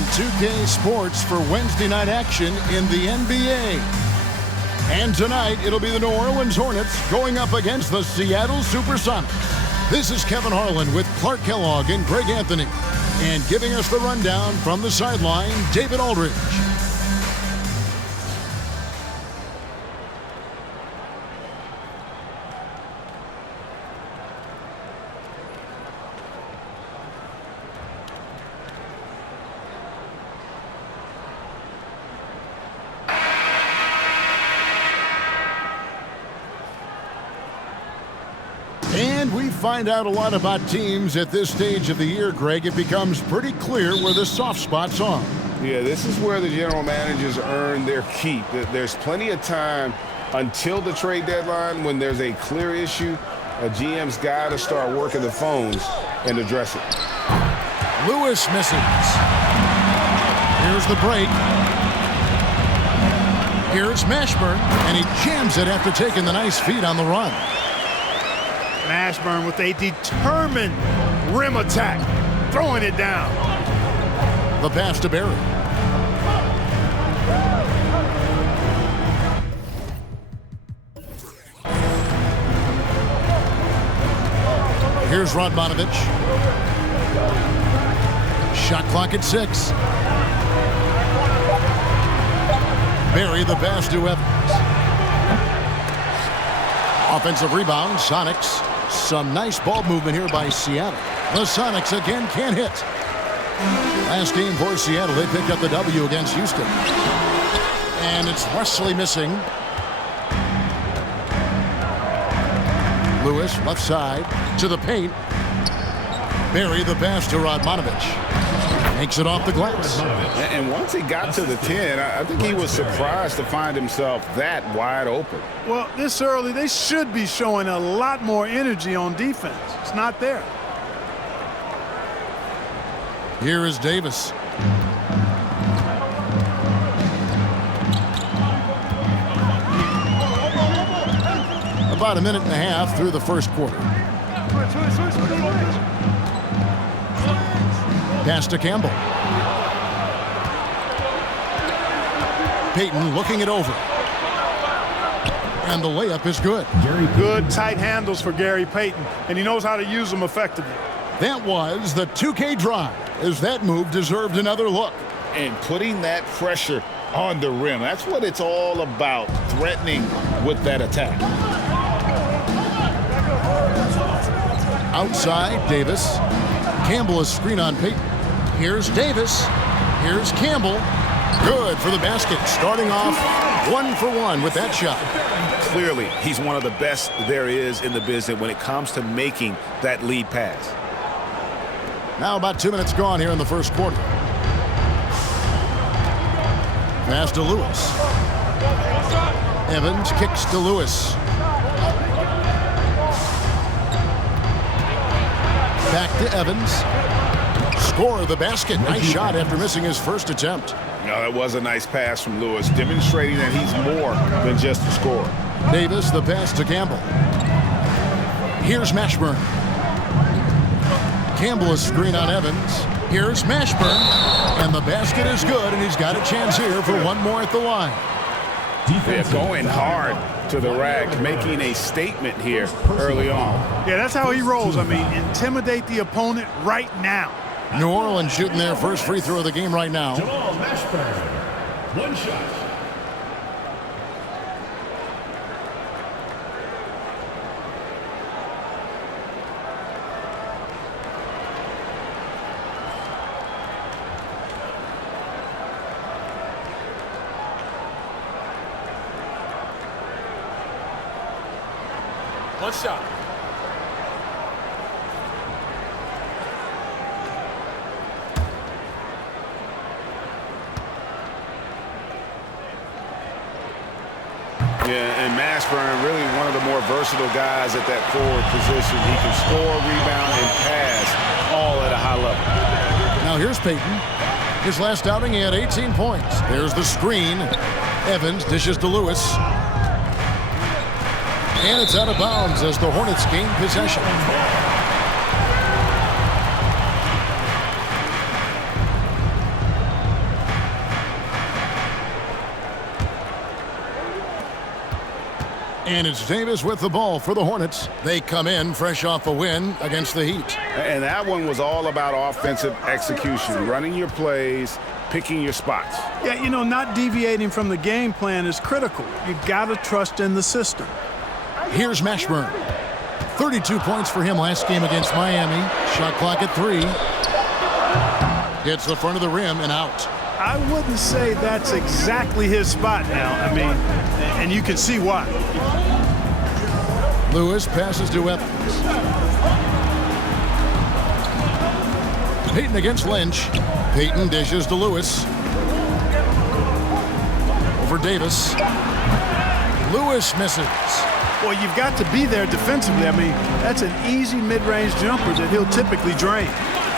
on 2K Sports for Wednesday night action in the NBA. And tonight, it'll be the New Orleans Hornets going up against the Seattle Supersonics. This is Kevin Harlan with Clark Kellogg and Greg Anthony. And giving us the rundown from the sideline, David Aldridge. And we find out a lot about teams at this stage of the year, Greg. It becomes pretty clear where the soft spots are. Yeah, this is where the general managers earn their keep. There's plenty of time until the trade deadline when there's a clear issue. A GM's got to start working the phones and address it. Lewis misses. Here's the break. Here's Mashburn, and he jams it after taking the nice feed on the run. Mashburn with a determined rim attack, throwing it down. The pass to Barry. Here's Radmanovich. Shot clock at 6. Barry the pass to Evans. Offensive rebound, Sonics. Some nice ball movement here by Seattle. The Sonics again can't hit. Last game for Seattle, they picked up the W against Houston. And it's Wesley missing. Lewis, left side, to the paint. Barry, the pass to Radmanovich. Makes it off the glass. And once he got to the 10, I think he was surprised to find himself that wide open. Well, this early, they should be showing a lot more energy on defense. It's not there. Here is Davis. About a minute and a half through the first quarter. Pass to Campbell. Payton looking it over. And the layup is good. Good tight handles for Gary Payton, and he knows how to use them effectively. That was the 2K drive, as that move deserved another look. And putting that pressure on the rim, that's what it's all about, threatening with that attack. Outside, Davis. Campbell is screen on Payton. Here's Davis. Here's Campbell. Good for the basket. Starting off 1 for 1 with that shot. Clearly, he's one of the best there is in the business when it comes to making that lead pass. Now about 2 minutes gone here in the first quarter. Pass to Lewis. Evans kicks to Lewis. Back to Evans. Score the basket. Nice shot after missing his first attempt. No, that was a nice pass from Lewis, demonstrating that he's more than just a scorer. Davis, the pass to Campbell. Here's Mashburn. Campbell is screen on Evans. Here's Mashburn. And the basket is good, and he's got a chance here for one more at the line. They're going hard to the rack, making a statement here early on. Yeah, that's how he rolls. I mean, intimidate the opponent right now. New Orleans shooting their first free throw of the game right now. One shot. One shot. Yeah, and Mashburn, really one of the more versatile guys at that forward position. He can score, rebound, and pass all at a high level. Now here's Payton. His last outing, he had 18 points. There's the screen. Evans dishes to Lewis. And it's out of bounds as the Hornets gain possession. And it's Davis with the ball for the Hornets. They come in fresh off a win against the Heat. And that one was all about offensive execution, running your plays, picking your spots. Yeah, you know, not deviating from the game plan is critical. You got to trust in the system. Here's Mashburn. 32 points for him last game against Miami. Shot clock at 3. Hits the front of the rim and out. I wouldn't say that's exactly his spot now. I mean, and you can see why. Lewis passes to Evans. Payton against Lynch. Payton dishes to Lewis. Over Davis. Lewis misses. Well, you've got to be there defensively. I mean, that's an easy mid-range jumper that he'll typically drain.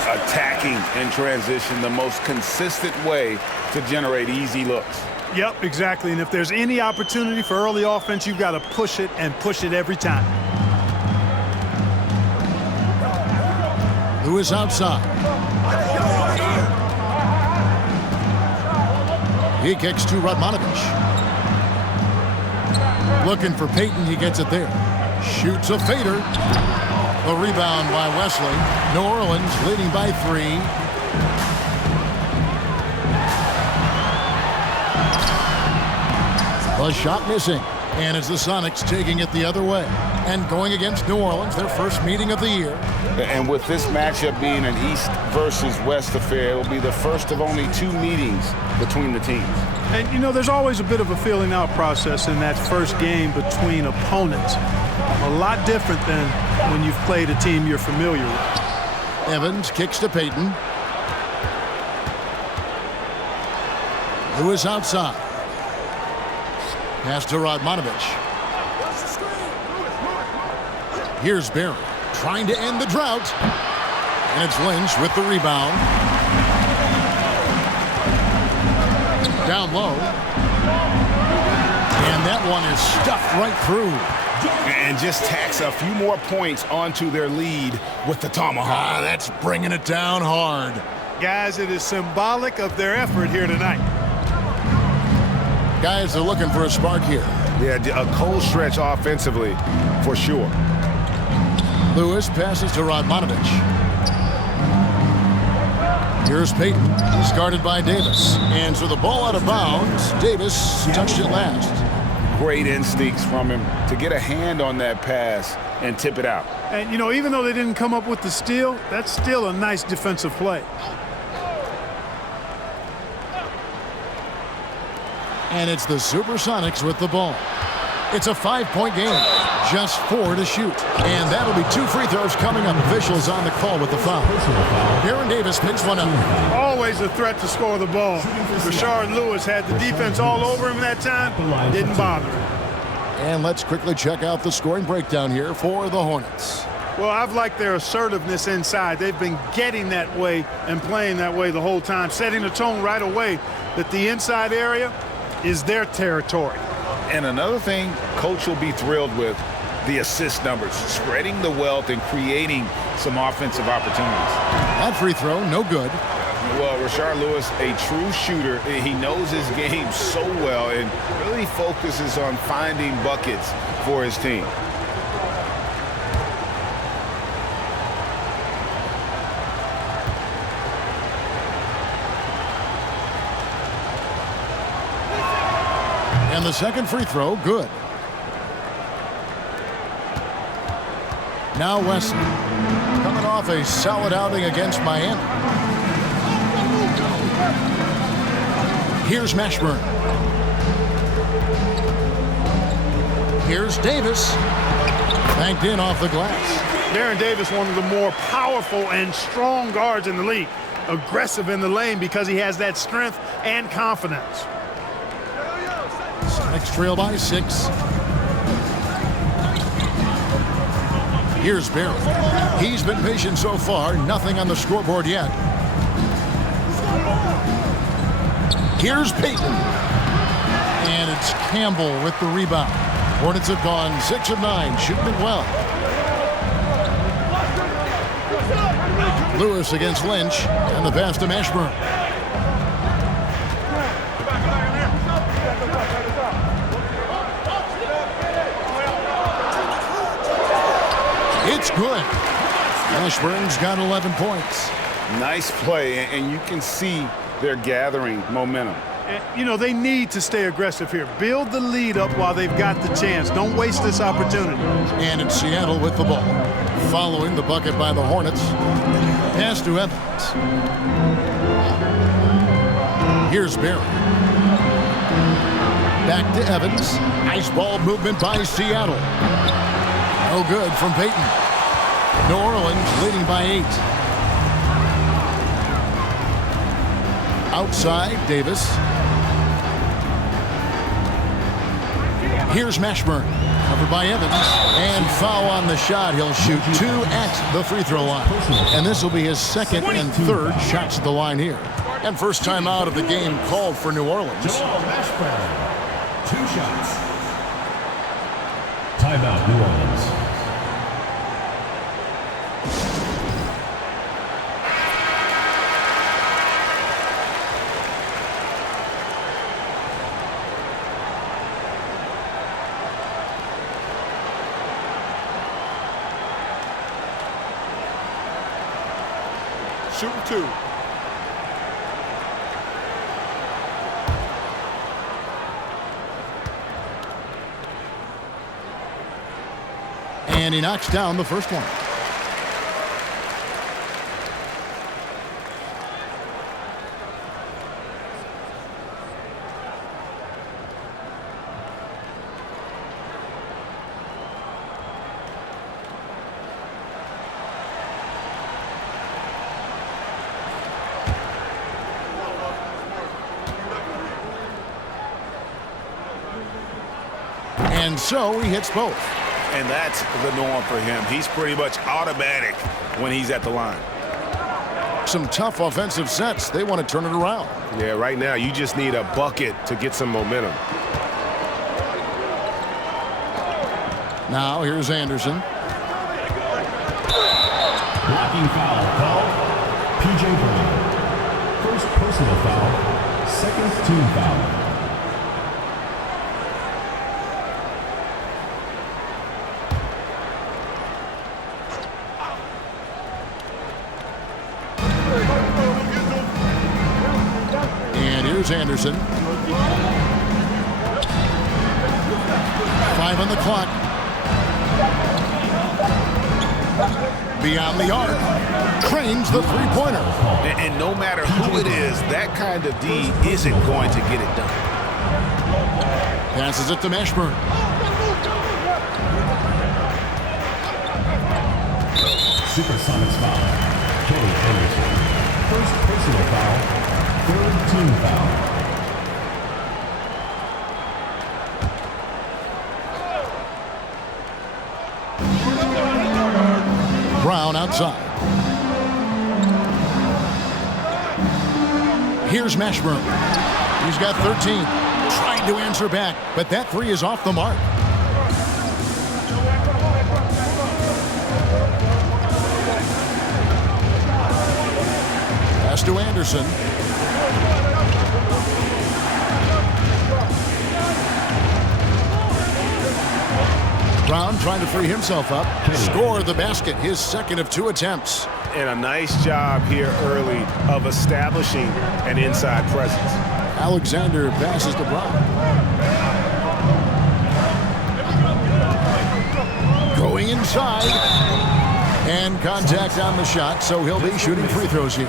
Attacking in transition, the most consistent way to generate easy looks. Yep, exactly. And if there's any opportunity for early offense, you've got to push it and push it every time. Lewis outside. He kicks to Radmanovich. Looking for Payton, he gets it there. Shoots a fader. The rebound by Wesley. New Orleans leading by 3. The shot missing. And it's the Sonics taking it the other way. And going against New Orleans, their first meeting of the year. And with this matchup being an East versus West affair, it will be the first of only 2 meetings between the teams. And, you know, there's always a bit of a feeling out process in that first game between opponents. A lot different than when you've played a team you're familiar with. Evans kicks to Payton. Lewis outside. Pass to Radmanovich. Here's Barry trying to end the drought. And it's Lynch with the rebound. Down low. And that one is stuffed right through. And just tacks a few more points onto their lead with the tomahawk. That's bringing it down hard. Guys, it is symbolic of their effort here tonight. Guys are looking for a spark here. Yeah, a cold stretch offensively, for sure. Lewis passes to Radmanovich. Here's Payton. He's guarded by Davis. And so the ball out of bounds. Davis touched it last. Great instincts from him to get a hand on that pass and tip it out. And, you know, even though they didn't come up with the steal, that's still a nice defensive play. And it's the Supersonics with the ball. It's a 5-point game. Just 4 to shoot. And that'll be 2 free throws coming up. Officials on the call with the foul. Aaron Davis picks one up. Always a threat to score the ball. Rashard Lewis had the defense all over him that time. Didn't bother him. And let's quickly check out the scoring breakdown here for the Hornets. Well, I've liked their assertiveness inside. They've been getting that way and playing that way the whole time, setting the tone right away that the inside area is their territory. And another thing Coach will be thrilled with, the assist numbers, spreading the wealth and creating some offensive opportunities. That free throw, no good. Well, Rashard Lewis, a true shooter. He knows his game so well and really focuses on finding buckets for his team. And the second free throw, good. Now Wesley, coming off a solid outing against Miami. Here's Mashburn. Here's Davis. Banked in off the glass. Aaron Davis, one of the more powerful and strong guards in the league. Aggressive in the lane because he has that strength and confidence. Sonics trail by 6. Here's Barry. He's been patient so far. Nothing on the scoreboard yet. Here's Payton. And it's Campbell with the rebound. Hornets have gone 6 of 9, shooting it well. Lewis against Lynch, and the pass to Mashburn. good. Ashburn's got 11 points. Nice play, and you can see they're gathering momentum. And, you know, they need to stay aggressive here. Build the lead up while they've got the chance. Don't waste this opportunity. And it's Seattle with the ball. Following the bucket by the Hornets. Pass to Evans. Here's Barry. Back to Evans. Nice ball movement by Seattle. No good from Payton. New Orleans leading by 8. Outside, Davis. Here's Mashburn. Covered by Evans. And foul on the shot. He'll shoot 2 at the free throw line. And this will be his second and third shots at the line here. And first time out of the game called for New Orleans. Mashburn. 2 shots. Timeout, New Orleans. Shooting 2. And he knocks down the first one. And so he hits both. And that's the norm for him. He's pretty much automatic when he's at the line. Some tough offensive sets. They want to turn it around. Yeah, right now you just need a bucket to get some momentum. Now here's Anderson. Blocking foul called. P.J. Brown. First personal foul. Second team foul. Anderson. 5 on the clock. Beyond the arc. Cranes the three-pointer. And no matter who it is, that kind of D isn't going to get it done. Passes it to Mashburn. Supersonics foul. Kenny Anderson. First personal foul. Third team foul. Brown outside. Here's Mashburn. He's got 13. Trying to answer back, but that 3 is off the mark. Pass to Anderson. Brown trying to free himself up. Score the basket, his second of 2 attempts. And a nice job here early of establishing an inside presence. Alexander passes to Brown. Going inside. And contact on the shot, so he'll be shooting free throws here.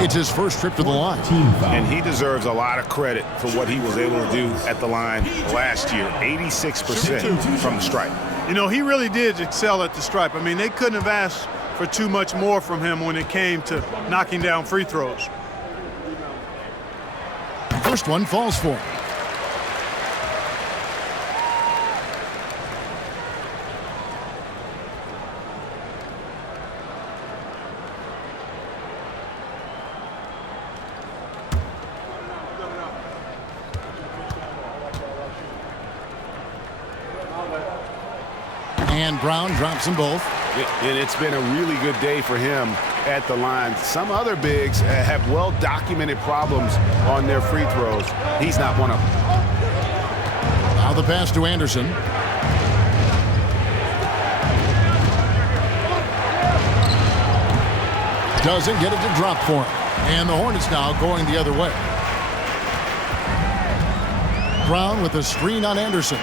It's his first trip to the line. And he deserves a lot of credit for what he was able to do at the line last year. 86% from the stripe. You know, he really did excel at the stripe. I mean, they couldn't have asked for too much more from him when it came to knocking down free throws. First one falls for him. And Brown drops them both. And it's been a really good day for him at the line. Some other bigs have well-documented problems on their free throws. He's not one of them. Now the pass to Anderson. Doesn't get it to drop for him. And the Hornets now going the other way. Brown with a screen on Anderson.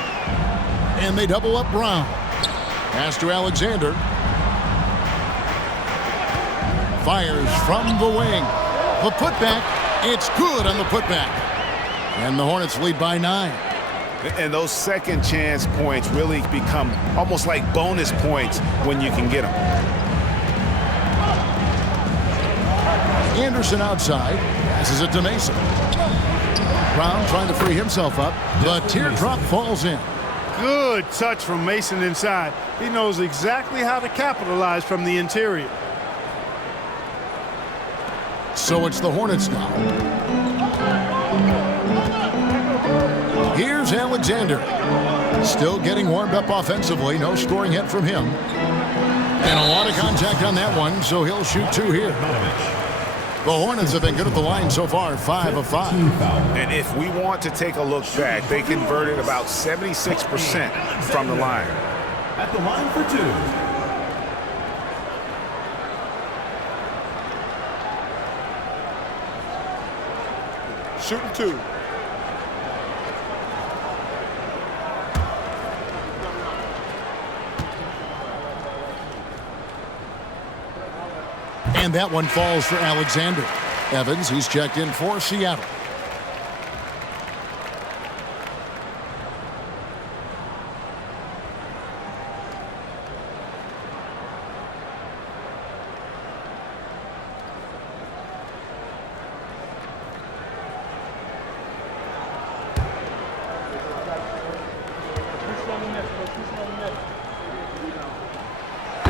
And they double up Brown. Pass to Alexander. Fires from the wing. The putback. It's good on the putback. And the Hornets lead by 9. And those second chance points really become almost like bonus points when you can get them. Anderson outside. Passes it to Mason. Brown trying to free himself up. The teardrop falls in. Good touch from Mason inside. He knows exactly how to capitalize from the interior. So it's the Hornets now. Here's Alexander. Still getting warmed up offensively. No scoring hit from him. And a lot of contact on that one, so he'll shoot 2 here. The Hornets have been good at the line so far, 5 of 5. And if we want to take a look back, they converted about 76% from the line. At the line for 2. Shooting 2. And that one falls for Alexander. Evans, he's checked in for Seattle.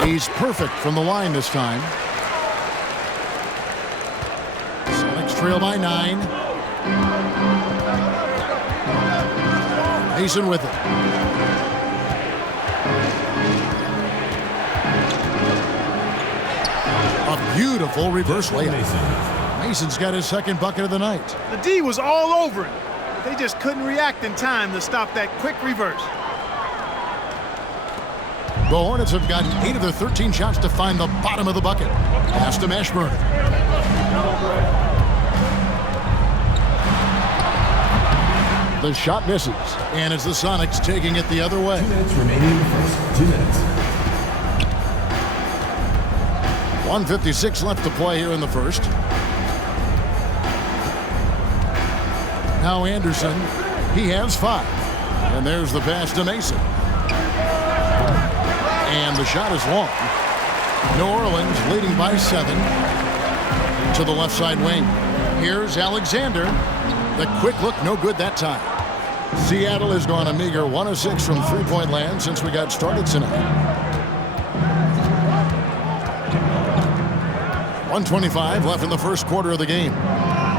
He's perfect from the line this time. Sonics trail by 9. Mason with it. A beautiful reverse layup. Mason's got his second bucket of the night. The D was all over him. They just couldn't react in time to stop that quick reverse. The Hornets have gotten 8 of their 13 shots to find the bottom of the bucket. Pass to Mashburn. The shot misses, and it's the Sonics taking it the other way. 2 minutes remaining in the first. 2 minutes. 1:56 left to play here in the first. Now Anderson, he has 5. And there's the pass to Mason. And the shot is long. New Orleans leading by 7 to the left side wing. Here's Alexander. The quick look, no good that time. Seattle has gone a meager 1 of 6 from three-point land since we got started tonight. 1:25 left in the first quarter of the game.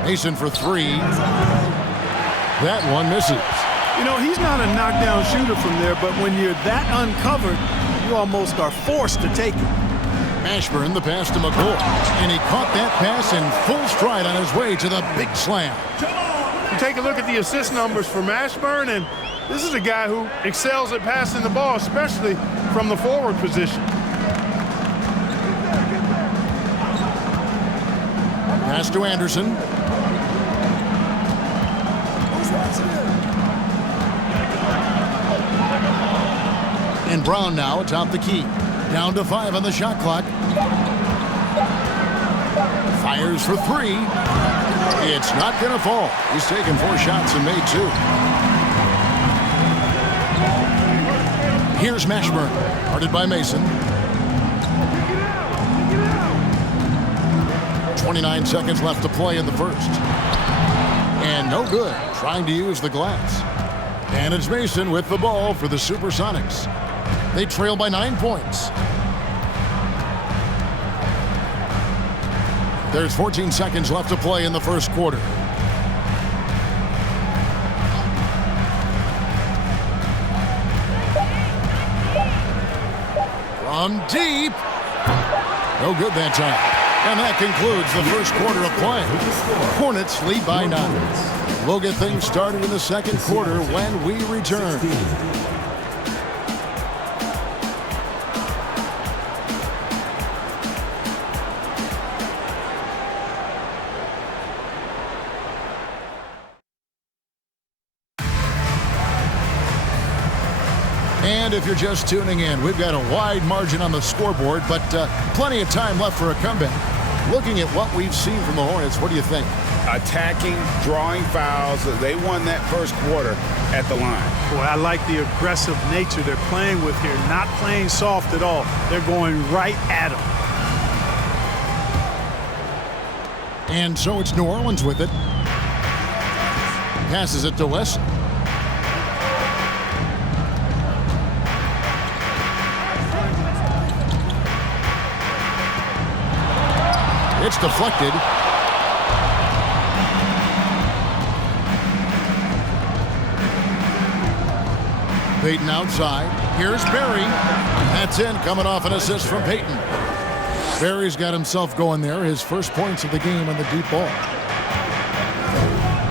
Mason for 3. That one misses. You know, he's not a knockdown shooter from there, but when you're that uncovered, you almost are forced to take it. Mashburn, the pass to McCoy. And he caught that pass in full stride on his way to the big slam. You take a look at the assist numbers for Mashburn, and this is a guy who excels at passing the ball, especially from the forward position. Pass to Anderson. And Brown now atop the key. Down to 5 on the shot clock. Fires for 3. It's not going to fall. He's taken 4 shots and made 2. Here's Mashburn. Guarded by Mason. 29 seconds left to play in the first. And no good. Trying to use the glass. And it's Mason with the ball for the Supersonics. They trail by 9 points. There's 14 seconds left to play in the first quarter. From deep. No good that time. And that concludes the first quarter of play. Hornets lead by 9. We'll get things started in the second quarter when we return. And if you're just tuning in, we've got a wide margin on the scoreboard, but plenty of time left for a comeback. Looking at what we've seen from the Hornets, what do you think? Attacking, drawing fouls. They won that first quarter at the line. Boy, I like the aggressive nature they're playing with here. Not playing soft at all. They're going right at them. And so it's New Orleans with it. Passes it to West. It's deflected. Payton outside. Here's Barry. That's in, coming off an assist from Payton. Barry's got himself going there. His first points of the game on the deep ball.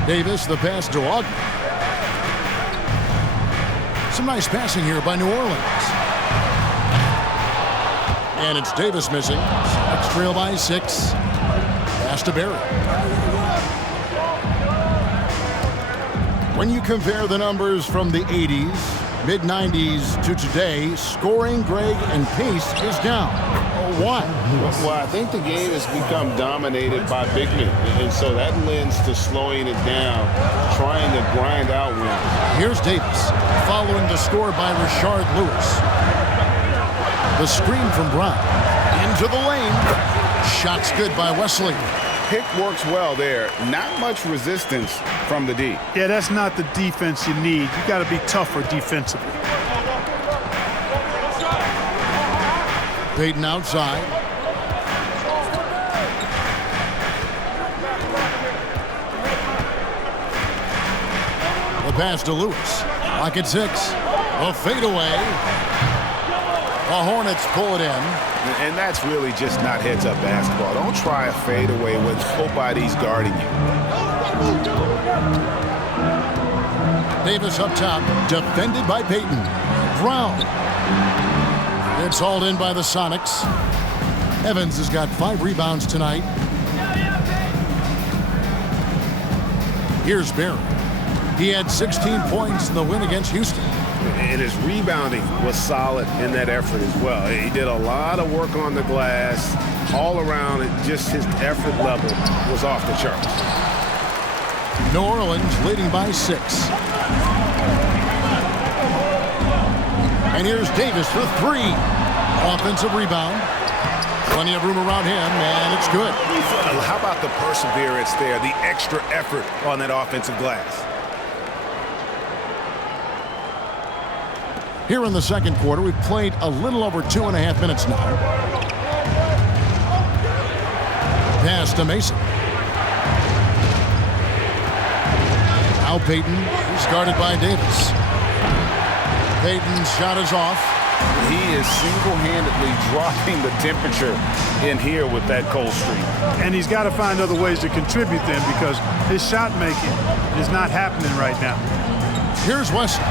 Davis, the pass to Ogden. Some nice passing here by New Orleans. And it's Davis missing. Celtics trail by 6. Pass to Barry. When you compare the numbers from the 80s, mid-90s to today, scoring, Greg, and pace is down. Why? Well, I think the game has become dominated by big men, and so that lends to slowing it down, trying to grind out one. Here's Davis, following the score by Rashard Lewis. The screen from Brown. Into the lane. Shot's good by Wesley. Pick works well there. Not much resistance from the D. Yeah, that's not the defense you need. You got to be tougher defensively. Payton outside. The pass to Lewis. Lock at 6. A fadeaway. The Hornets pull it in. And that's really just not heads-up basketball. Don't try a fadeaway when nobody's guarding you. Davis up top, defended by Payton. Brown. It's hauled in by the Sonics. Evans has got 5 rebounds tonight. Here's Barry. He had 16 points in the win against Houston. And his rebounding was solid in that effort as well. He did a lot of work on the glass. All around, just his effort level was off the charts. New Orleans leading by 6. And here's Davis for 3. Offensive rebound. Plenty of room around him, and it's good. How about the perseverance there, the extra effort on that offensive glass? Here in the second quarter, we've played a little over 2.5 minutes now. Pass to Mason. Now Payton is guarded by Davis. Payton's shot is off. He is single-handedly dropping the temperature in here with that cold streak. And he's got to find other ways to contribute then, because his shot making is not happening right now. Here's Wesley.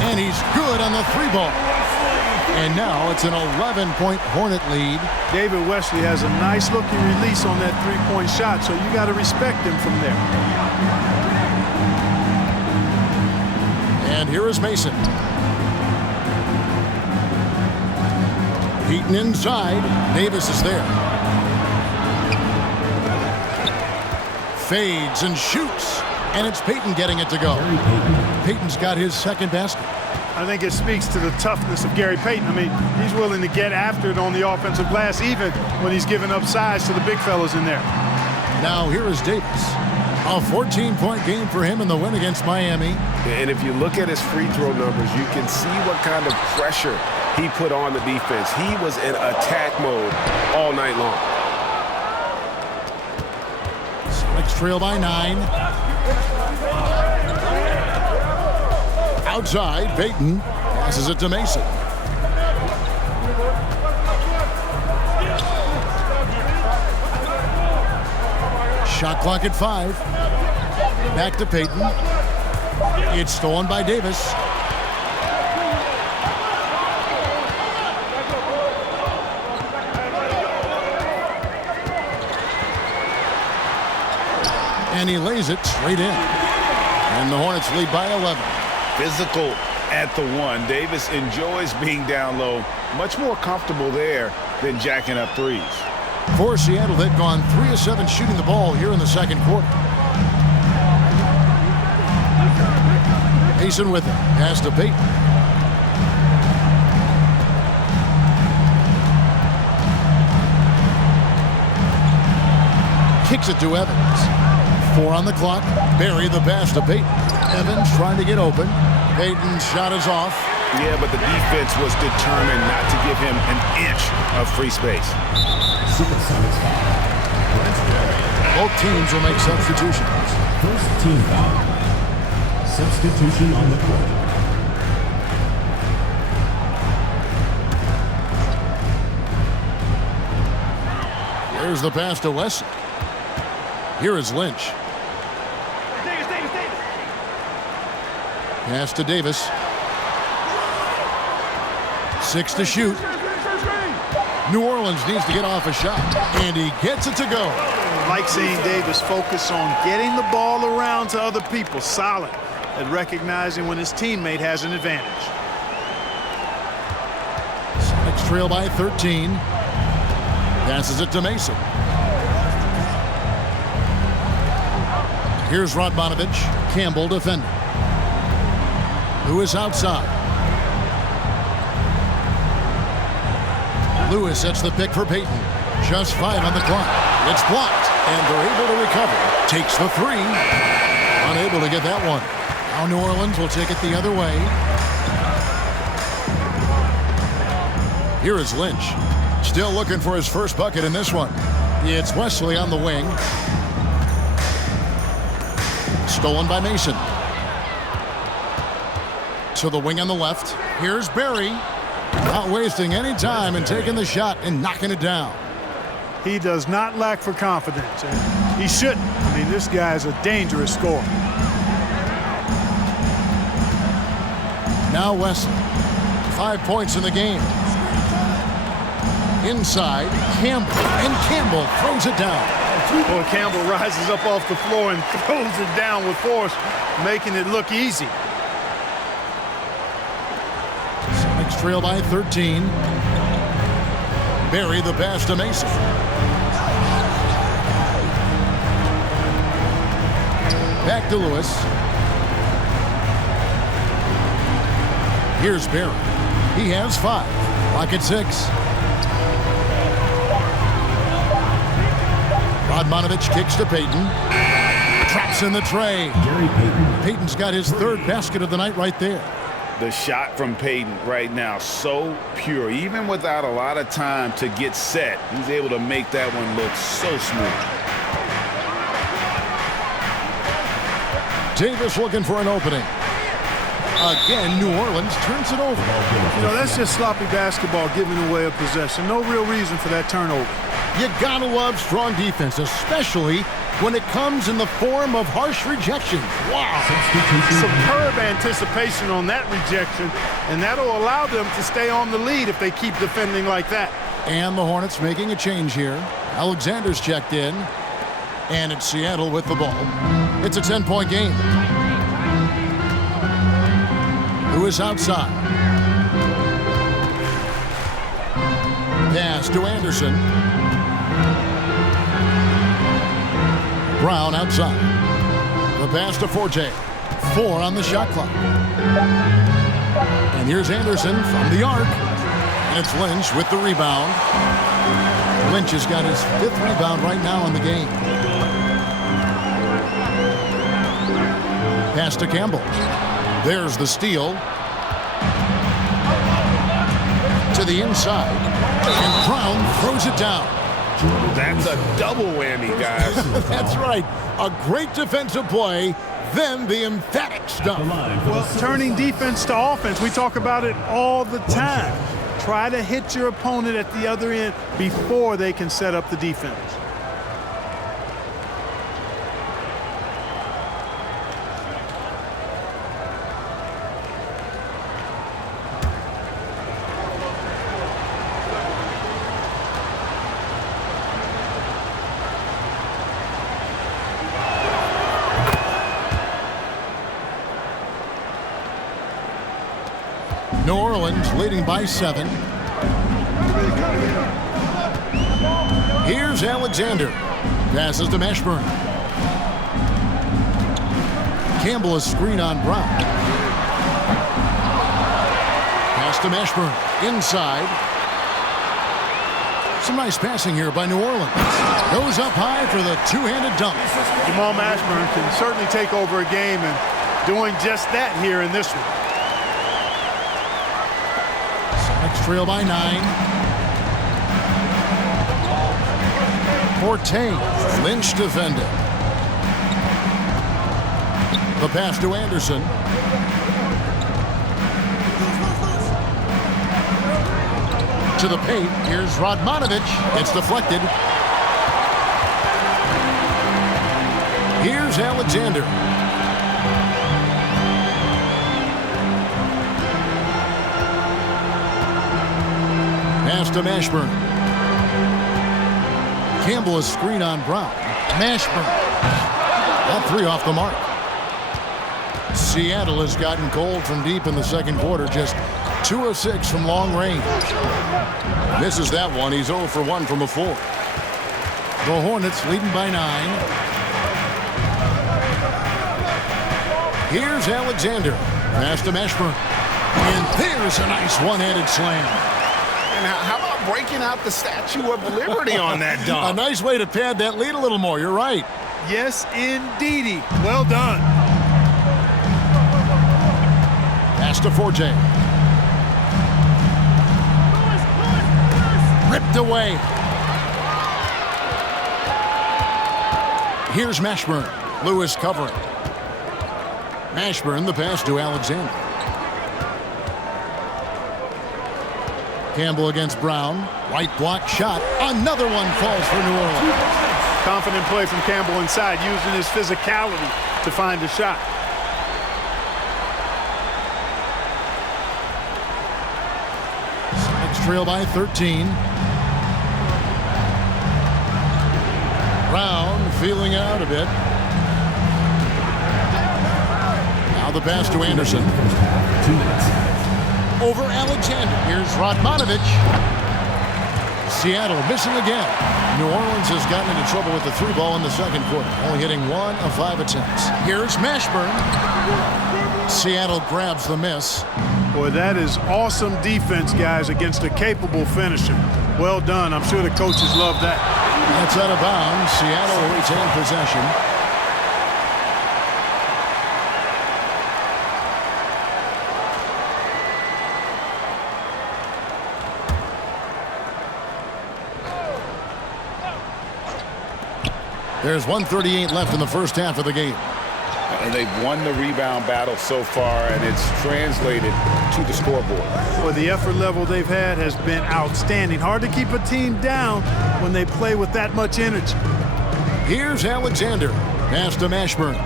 And he's good on the 3-ball. And now it's an 11-point Hornet lead. David Wesley has a nice-looking release on that 3-point shot, so you got to respect him from there. And here is Mason. Payton inside. Davis is there. Fades and shoots. And it's Payton getting it to go. Payton's got his second basket. I think it speaks to the toughness of Gary Payton. I mean, he's willing to get after it on the offensive glass, even when he's giving up size to the big fellas in there. Now here is Davis. A 14-point game for him in the win against Miami. And if you look at his free throw numbers, you can see what kind of pressure he put on the defense. He was in attack mode all night long. Celtics trail by 9. Outside, Payton passes it to Mason. Shot clock at 5. Back to Payton. It's stolen by Davis. And he lays it straight in. And the Hornets lead by 11. Physical at the one. Davis enjoys being down low, much more comfortable there than jacking up threes. For Seattle, they've gone 3 of 7 shooting the ball here in the second quarter. Mason with it. Pass to Payton. Kicks it to Evans. 4 on the clock. Barry the pass to Payton. Evans trying to get open. Payton's shot is off. Yeah, but the defense was determined not to give him an inch of free space. Supersonics foul. Both teams will make substitutions. First team foul. Substitution on the court. There's the pass to Wesley. Here is Lynch. Pass to Davis. 6 to shoot. New Orleans needs to get off a shot, and he gets it to go. Like seeing Davis focus on getting the ball around to other people. Solid at recognizing when his teammate has an advantage. Sonics trail by 13. Passes it to Mason. Here's Radmanovich. Campbell defending. Lewis outside. Lewis sets the pick for Payton. Just 5 on the clock. It's blocked, and they're able to recover. Takes the 3. Unable to get that one. Now New Orleans will take it the other way. Here is Lynch. Still looking for his first bucket in this one. It's Wesley on the wing. Stolen by Mason. To the wing on the left. Here's Barry. Not wasting any time and taking the shot and knocking it down. He does not lack for confidence, and he shouldn't. I mean, this guy is a dangerous scorer. Now Wesley. 5 points in the game. Inside, Campbell, and Campbell throws it down. Boy, Campbell rises up off the floor and throws it down with force, making it look easy. Sonics trail by 13. Barry the pass to Mason. Back to Lewis. Here's Barry. He has 5. Clock at 6. Radmanovich kicks to Payton. Traps in the tray. Gary Payton. Payton's got his 3rd basket of the night right there. The shot from Payton right now, so pure. Even without a lot of time to get set, he's able to make that one look so smooth. Davis looking for an opening. Again, New Orleans turns it over. You know, that's just sloppy basketball, giving away a possession. No real reason for that turnover. You gotta love strong defense, especially when it comes in the form of harsh rejection. Wow. Superb anticipation on that rejection, and that'll allow them to stay on the lead if they keep defending like that. And the Hornets making a change here. Alexander's checked in, and it's Seattle with the ball. It's a 10-point game. Who is outside? Pass to Anderson. Brown outside. The pass to Forte. 4 on the shot clock. And here's Anderson from the arc. And it's Lynch with the rebound. Lynch has got his 5th rebound right now in the game. Pass to Campbell. There's the steal. To the inside. And Brown throws it down. That's a double whammy, guys. That's right. A great defensive play, then the emphatic stuff. Well, turning defense to offense, we talk about it all the time. Try to hit your opponent at the other end before they can set up the defense. New Orleans leading by 7. Here's Alexander. Passes to Mashburn. Campbell is screen on Brown. Pass to Mashburn. Inside. Some nice passing here by New Orleans. Goes up high for the two-handed dunk. Jamal Mashburn can certainly take over a game, and doing just that here in this one. Sonics trail by 9. Forte. Lynch defended. The pass to Anderson. To the paint. Here's Radmanovich. It's deflected. Here's Alexander. Pass to Mashburn. Campbell is screen on Brown. Mashburn. That three off the mark. Seattle has gotten cold from deep in the second quarter. Just 2 of 6 from long range. Misses that one. He's 0 for 1 from the floor. The Hornets leading by 9. Here's Alexander. Pass to Mashburn. And there's a nice one-handed slam. And how about breaking out the Statue of Liberty on that dunk? A nice way to pad that lead a little more. You're right. Yes, indeedy. Well done. Pass to Forte. Ripped away. Here's Mashburn. Lewis covering. Mashburn, the pass to Alexander. Campbell against Brown. White block shot. Another one falls for New Orleans. Confident play from Campbell inside, using his physicality to find a shot. Sonics trail by 13. Brown feeling out a bit. Now the pass to Anderson. 2 minutes. Over Alexander. Here's Radmanovich. Seattle missing again. New Orleans has gotten into trouble with the three ball in the second quarter, only hitting 1 of 5 attempts. Here's Mashburn. Seattle grabs the miss. Boy, that is awesome defense, guys, against a capable finisher. Well done. I'm sure the coaches love that. That's out of bounds. Seattle will retain possession. There's 1:38 left in the first half of the game. They've won the rebound battle so far, and it's translated to the scoreboard. Well, the effort level they've had has been outstanding. Hard to keep a team down when they play with that much energy. Here's Alexander. Pass to Mashburn.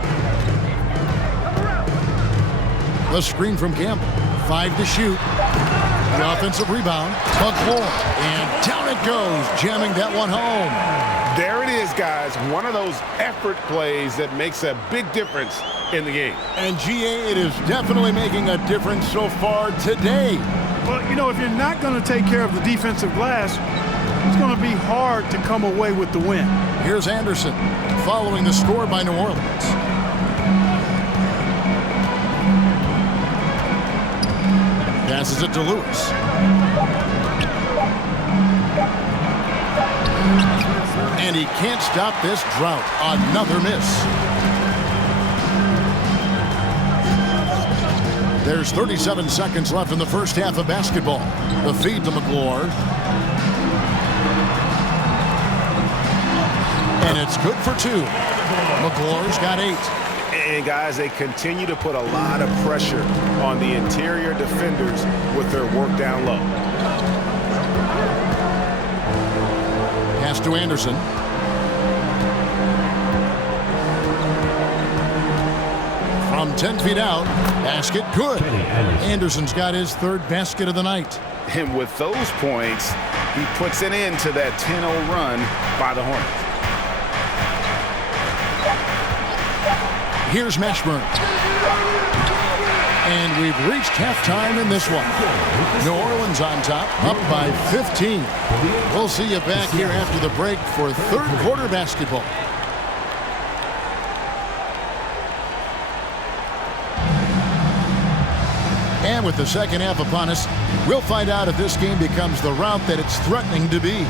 The screen from Campbell. 5 to shoot. The offensive rebound. McClure. And down it goes, jamming that one home. There it is, guys. One of those effort plays that makes a big difference in the game. And GA, it is definitely making a difference so far today. Well, you know, if you're not going to take care of the defensive glass, it's going to be hard to come away with the win. Here's Anderson following the score by New Orleans. Passes it to Lewis. And he can't stop this drought. Another miss. There's 37 seconds left in the first half of basketball. The feed to McClure. And it's good for 2. McClure's got 8. And guys, they continue to put a lot of pressure on the interior defenders with their work down low. Pass to Anderson. From 10 feet out, basket good. Anderson's got his 3rd basket of the night. And with those points, he puts an end to that 10-0 run by the Hornets. Here's Mashburn. And we've reached halftime in this one. New Orleans on top, up by 15. We'll see you back here after the break for third quarter basketball. And with the second half upon us, we'll find out if this game becomes the rout that it's threatening to be.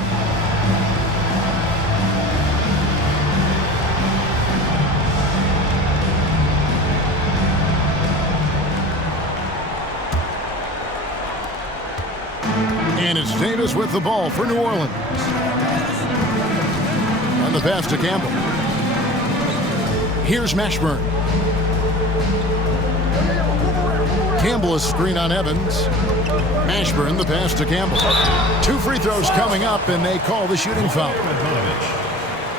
And it's Davis with the ball for New Orleans. On the pass to Campbell. Here's Mashburn. Campbell is screen on Evans. Mashburn, the pass to Campbell. 2 free throws coming up, and they call the shooting foul.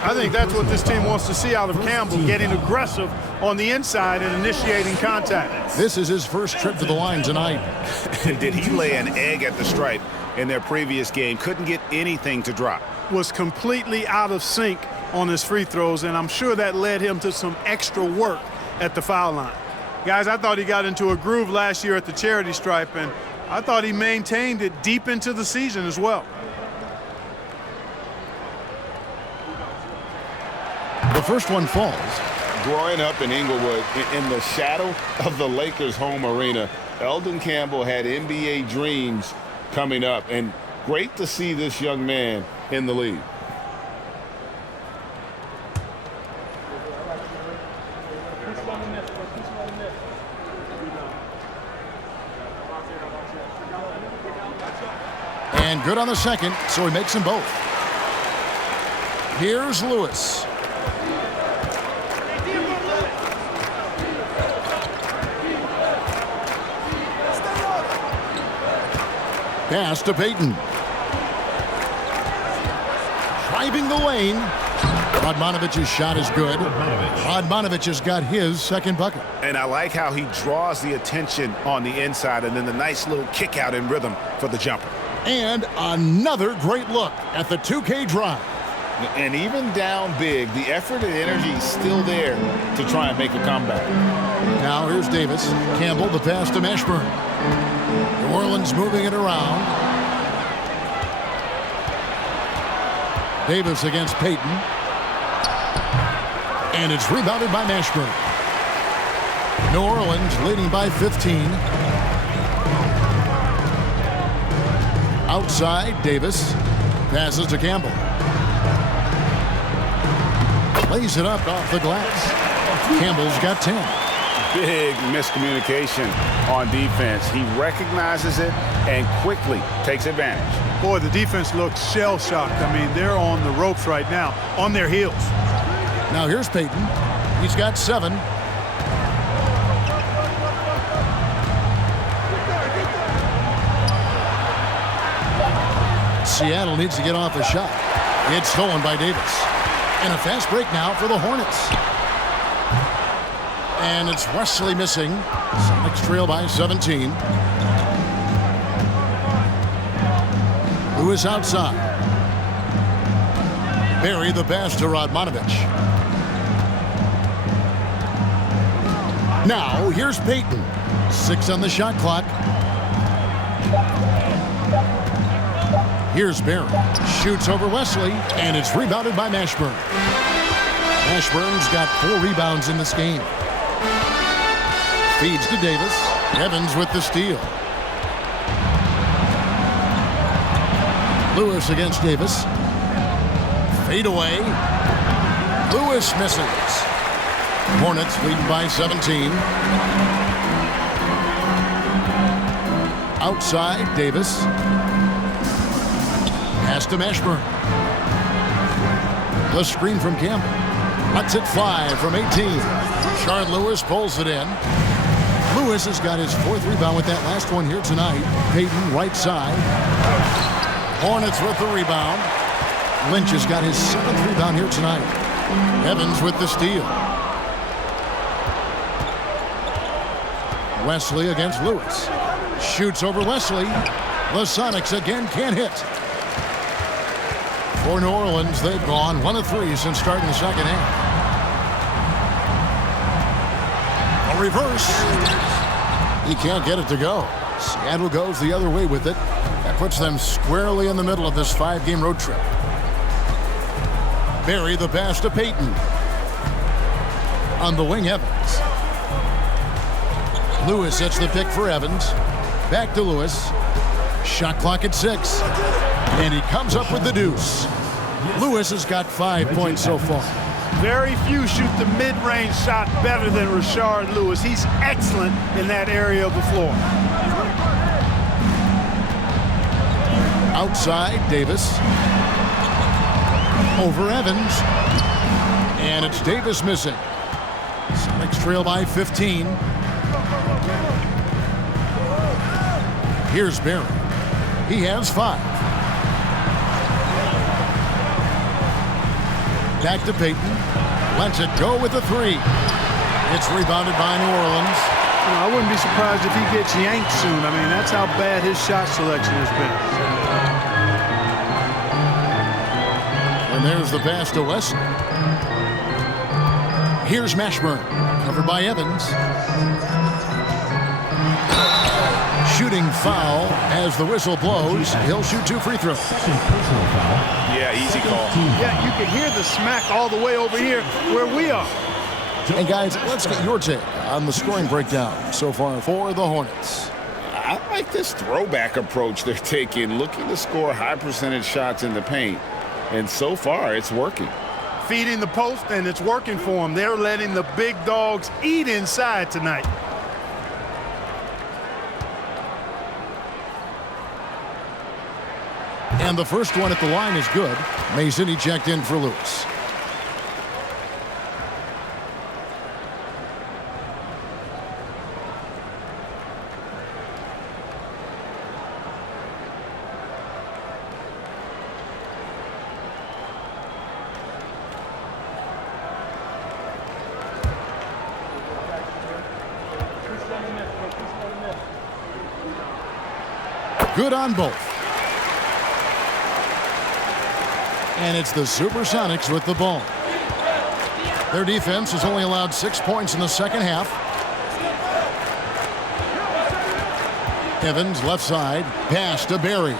I think that's what this team wants to see out of Campbell, getting aggressive on the inside and initiating contact. This is his first trip to the line tonight. Did he lay an egg at the stripe in their previous game? Couldn't get anything to drop. Was completely out of sync on his free throws, and I'm sure that led him to some extra work at the foul line. Guys, I thought he got into a groove last year at the charity stripe, and I thought he maintained it deep into the season as well. The first one falls. Growing up in Inglewood, in the shadow of the Lakers' home arena, Eldon Campbell had NBA dreams coming up, and great to see this young man in the league. And good on the second, so he makes them both. Here's Lewis. Pass to Payton. Driving the lane. Radmanovic's shot is good. Radmanovich has got his second bucket. And I like how he draws the attention on the inside, and then the nice little kick out in rhythm for the jumper. And another great look at the 2K drive. And even down big, the effort and energy is still there to try and make a comeback. Now here's Davis. Campbell, the pass to Mashburn. New Orleans moving it around. Davis against Payton. And it's rebounded by Mashburn. New Orleans leading by 15. Outside, Davis passes to Campbell. Lays it up off the glass. Campbell's got 10. Big miscommunication on defense. He recognizes it and quickly takes advantage. Boy, the defense looks shell-shocked. I mean, they're on the ropes right now, on their heels. Now here's Payton. He's got 7. Seattle needs to get off a shot. It's stolen by Davis. And a fast break now for the Hornets. And it's Wesley missing. Sonics trail by 17. Lewis outside. Barry the pass to Radmanovich. Now here's Payton. 6 on the shot clock. Here's Barry. Shoots over Wesley, and it's rebounded by Mashburn. Mashburn's got 4 rebounds in this game. Feeds to Davis. Evans with the steal. Lewis against Davis. Fade away. Lewis misses. Hornets leading by 17. Outside, Davis. Pass to Mashburn. The screen from Campbell. Lets it fly from 18. Shard Lewis pulls it in. Lewis has got his 4th rebound with that last one here tonight. Payton right side. Hornets with the rebound. Lynch has got his 7th rebound here tonight. Evans with the steal. Wesley against Lewis. Shoots over Wesley. The Sonics again can't hit. For New Orleans, they've gone 1 of 3 since starting the second half. A reverse. He can't get it to go. Seattle goes the other way with it. That puts them squarely in the middle of this 5-game road trip. Barry the pass to Peyton. On the wing, Evans. Lewis sets the pick for Evans. Back to Lewis. Shot clock at 6. And he comes up with the deuce. Lewis has got 5 points so far. Very few shoot the mid-range shot better than Rashard Lewis. He's excellent in that area of the floor. Outside, Davis. Over Evans. And it's Davis missing. Sonics trail by 15. Here's Barry. He has 5. Back to Peyton. Lets it go with a 3. It's rebounded by New Orleans. I wouldn't be surprised if he gets yanked soon. I mean, that's how bad his shot selection has been. And there's the pass to Wesley. Here's Mashburn, covered by Evans. Shooting foul as the whistle blows. He'll shoot 2 free throws. Yeah, easy call. Yeah, you can hear the smack all the way over here where we are. And guys, let's get your take on the scoring breakdown so far for the Hornets. I like this throwback approach they're taking, looking to score high percentage shots in the paint. And so far, it's working. Feeding the post, and it's working for them. They're letting the big dogs eat inside tonight. And the first one at the line is good. Mason, he checked in for Lewis. Good on both. And it's the Supersonics with the ball. Their defense has only allowed 6 points in the second half. Evans left side, pass to Barry.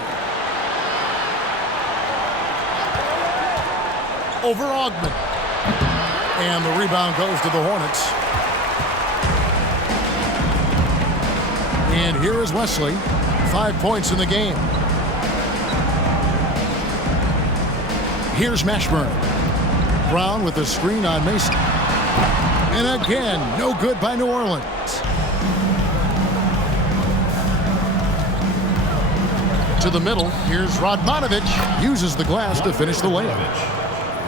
Over Ogman. And the rebound goes to the Hornets. And here is Wesley. 5 points in the game. Here's Mashburn. Brown with the screen on Mason. And again, no good by New Orleans. To the middle, here's Radmanovich. Uses the glass to finish the layup.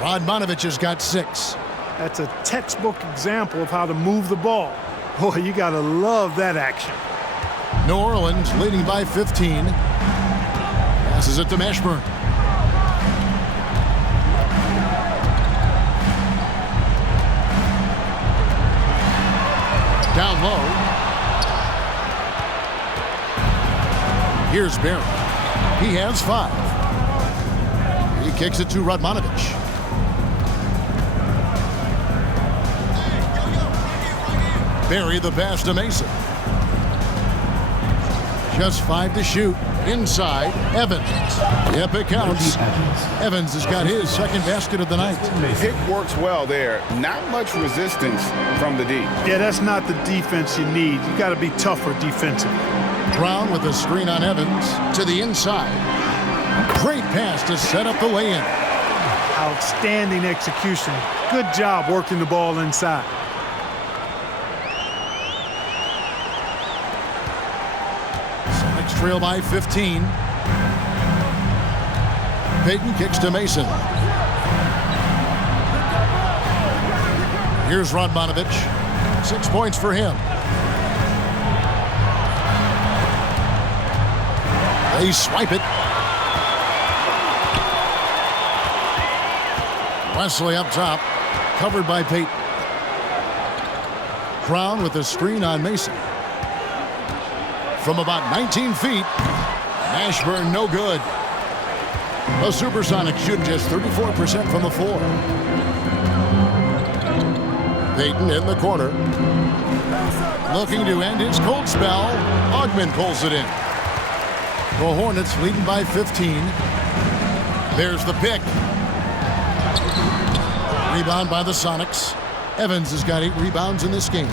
Radmanovich has got 6. That's a textbook example of how to move the ball. Boy, you got to love that action. New Orleans leading by 15. Passes it to Mashburn. Down low. Here's Barry. He has 5. He kicks it to Radmanovich. Barry the pass to Mason. Just 5 to shoot. Inside, Evans. Yep, it counts. Evans has got his second basket of the night. It works well there. Not much resistance from the D. Yeah, that's not the defense you need. You got to be tougher defensively. Brown with a screen on Evans to the inside. Great pass to set up the lay-in. Outstanding execution. Good job working the ball inside. Sonics trail by 15. Peyton kicks to Mason. Here's Radmanovich. 6 points for him. They swipe it. Wesley up top, covered by Peyton. Brown with a screen on Mason. From about 19 feet, Mashburn no good. The Supersonics shoot just 34% from the floor. Payton in the corner. Looking to end his cold spell. Augman pulls it in. The Hornets leading by 15. There's the pick. Rebound by the Sonics. Evans has got 8 rebounds in this game.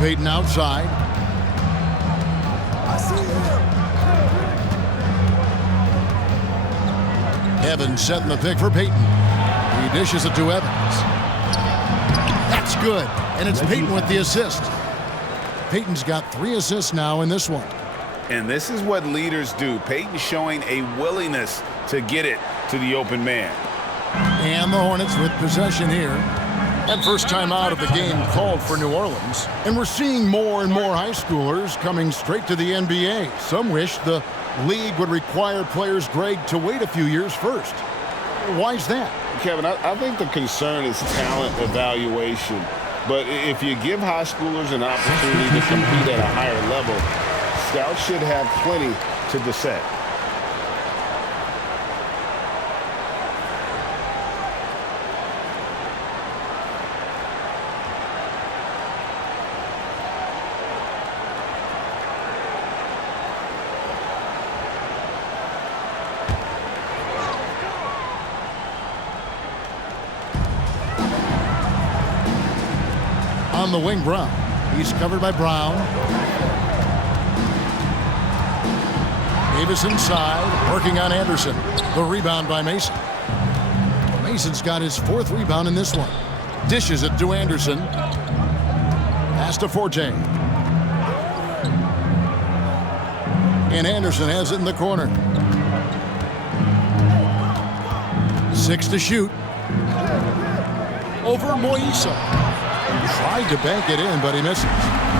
Payton outside. Evans setting the pick for Payton. He dishes it to Evans. That's good. And it's Payton with the assist. Payton's got 3 assists now in this one. And this is what leaders do. Payton showing a willingness to get it to the open man. And the Hornets with possession here. That first time out of the game called for New Orleans. And we're seeing more and more high schoolers coming straight to the NBA. Some wish the league would require players, Greg, to wait a few years first. Why is that? Kevin, I think the concern is talent evaluation. But if you give high schoolers an opportunity to compete at a higher level, scouts should have plenty to dissect. On the wing, Brown. He's covered by Brown. Davis inside, working on Anderson. The rebound by Mason. Mason's got his 4th rebound in this one. Dishes it to Anderson. Pass to Forte. And Anderson has it in the corner. 6 to shoot. Over Moisa. Tried to bank it in, but he misses.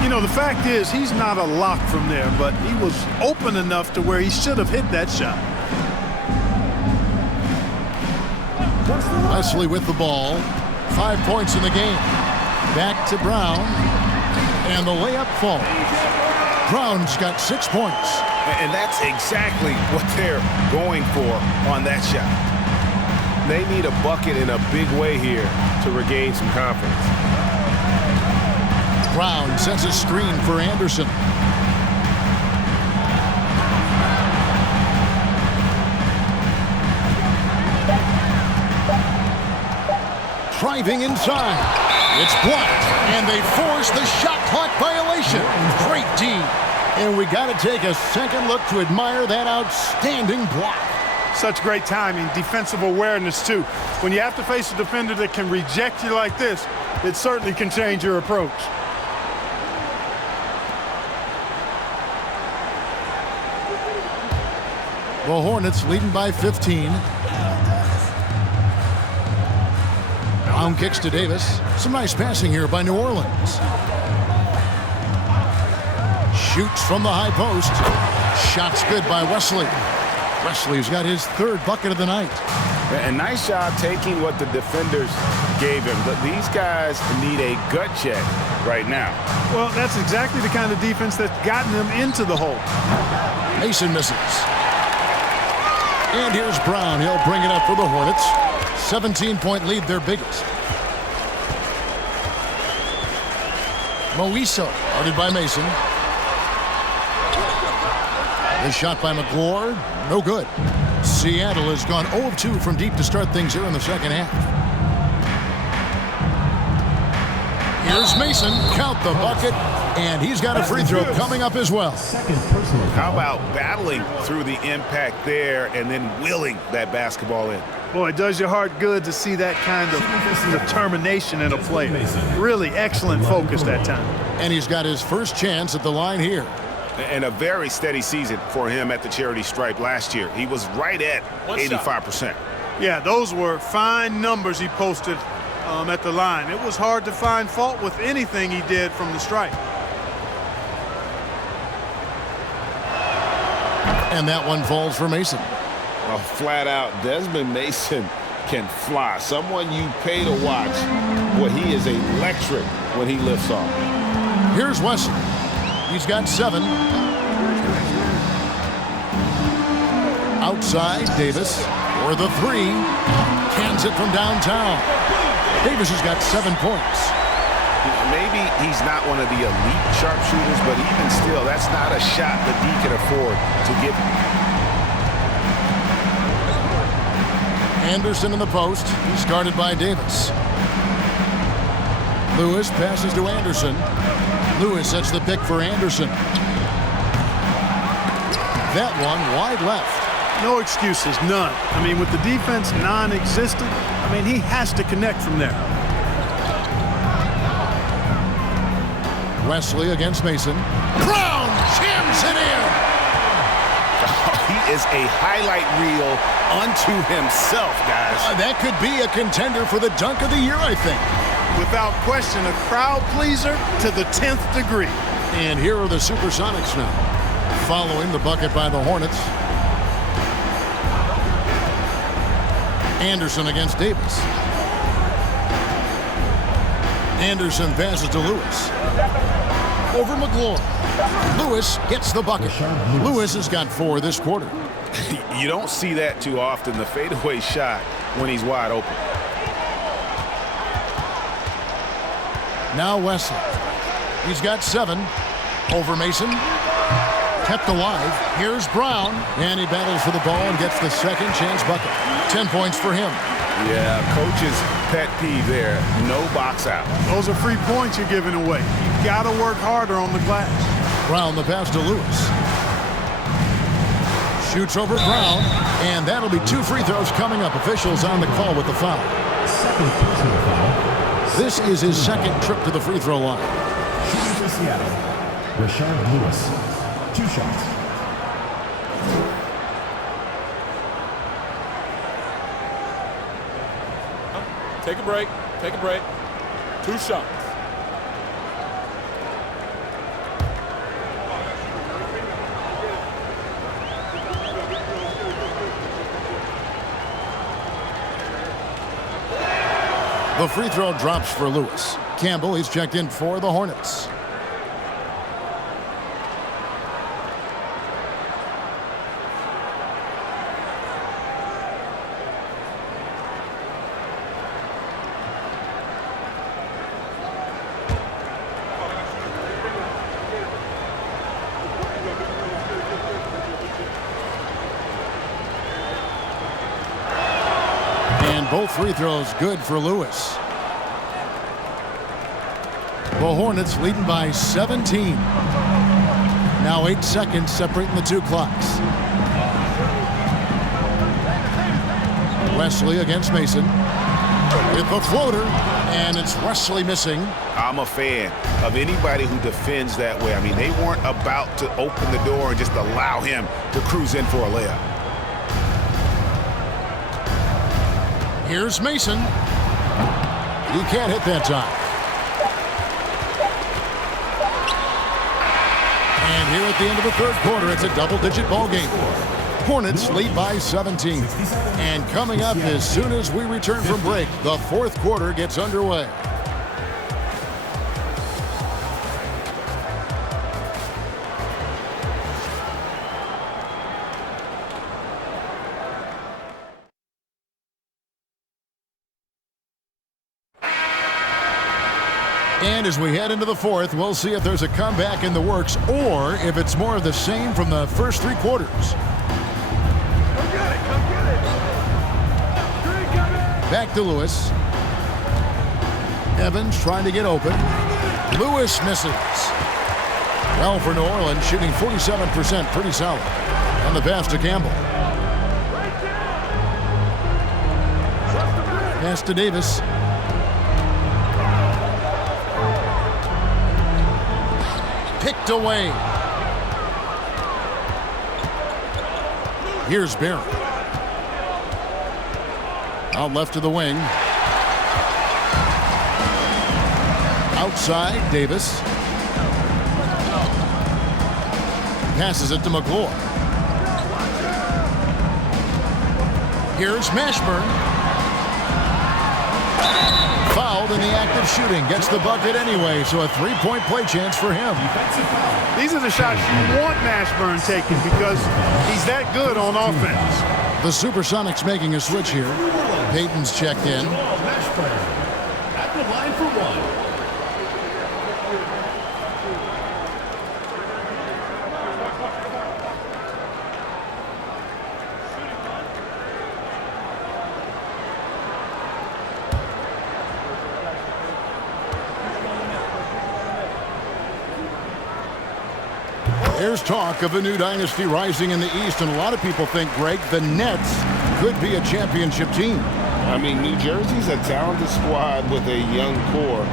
You know, the fact is he's not a lock from there, but he was open enough to where he should have hit that shot. Wesley with the ball. 5 points in the game. Back to Brown. And the layup falls. Brown's got 6 points. And that's exactly what they're going for on that shot. They need a bucket in a big way here to regain some confidence. Brown sets a screen for Anderson. Driving inside. It's blocked, and they force the shot clock violation. Great D. And we got to take a second look to admire that outstanding block. Such great timing, defensive awareness, too. When you have to face a defender that can reject you like this, it certainly can change your approach. The Hornets leading by 15. Brown kicks to Davis. Some nice passing here by New Orleans. Shoots from the high post. Shot's good by Wesley. Wesley's got his 3rd bucket of the night. A nice job taking what the defenders gave him. But these guys need a gut check right now. Well, that's exactly the kind of defense that's gotten them into the hole. Mason misses. And here's Brown. He'll bring it up for the Hornets. 17-point lead, their biggest. Moiso, guarded by Mason. The shot by McGlure, no good. Seattle has gone 0 of 2 from deep to start things here in the second half. Here's Mason, count the bucket, and he's got a free throw coming up as well. How about battling through the impact there and then willing that basketball in? Boy, it does your heart good to see that kind of determination in a player. Really excellent focus that time. And he's got his first chance at the line here. And a very steady season for him at the charity stripe last year. He was right at 85%. Yeah, those were fine numbers he posted at the line. It was hard to find fault with anything he did from the stripe. And that one falls for Mason. Well, flat out, Desmond Mason can fly. Someone you pay to watch. Boy, he is electric when he lifts off. Here's Wesley. He's got 7. Outside, Davis For the three, cans it from downtown. Davis has got 7 points. Maybe he's not one of the elite sharpshooters, but even still, that's not a shot that he can afford to give. Anderson in the post. He's guarded by Davis. Lewis passes to Anderson. Lewis sets the pick for Anderson. That one wide left. No excuses, none. I mean, with the defense non-existent, I mean, he has to connect from there. Wesley against Mason. Brown jams it in. He is a highlight reel unto himself, guys. That could be a contender for the dunk of the year, I think. Without question, a crowd pleaser to the 10th degree. And here are the Supersonics now, following the bucket by the Hornets. Anderson against Davis. Anderson passes to Lewis. Over McGlory. Lewis gets the bucket. Lewis has got 4 this quarter. You don't see that too often, the fadeaway shot when he's wide open. Now Wesley. He's got 7. Over Mason. Kept alive. Here's Brown. And he battles for the ball and gets the second chance bucket. 10 points for him. Yeah, coach's pet peeve there. No box out. Those are free points you're giving away. You got to work harder on the glass. Brown the pass to Lewis. Shoots over Brown. And that'll be 2 free throws coming up. Officials on the call with the foul. Second personal foul. This is his second trip to the free throw line. Shooting for Seattle, Rashard Lewis. 2 shots. Take a break. Take a break. 2 shots. The free throw drops for Lewis. Campbell, he's checked in for the Hornets. And both free throws good for Lewis. The Hornets leading by 17. Now 8 seconds separating the 2 clocks. Wesley against Mason. Hit the floater, and it's Wesley missing. I'm a fan of anybody who defends that way. I mean, they weren't about to open the door and just allow him to cruise in for a layup. Here's Mason. He can't hit that time. And here at the end of the 3rd quarter, it's a double-digit ball game. Hornets lead by 17. And coming up as soon as we return from break, the 4th quarter gets underway. And as we head into the 4th, we'll see if there's a comeback in the works or if it's more of the same from the first 3 quarters. Back to Lewis. Evans trying to get open. Lewis misses. Well, for New Orleans, shooting 47%, pretty solid. And the pass to Campbell. Pass to Davis. Picked away. Here's Barron. Out left to the wing. Outside, Davis. Passes it to McGlory. Here's Mashburn. Fouled in the act of shooting, gets the bucket anyway, so a three-point play chance for him. These are the shots you want Mashburn taking because he's that good on offense. The Supersonics making a switch here. Payton's checked in. At the line for one. There's talk of a new dynasty rising in the East, and a lot of people think, Greg, the Nets could be a championship team. I mean, New Jersey's a talented squad with a young core,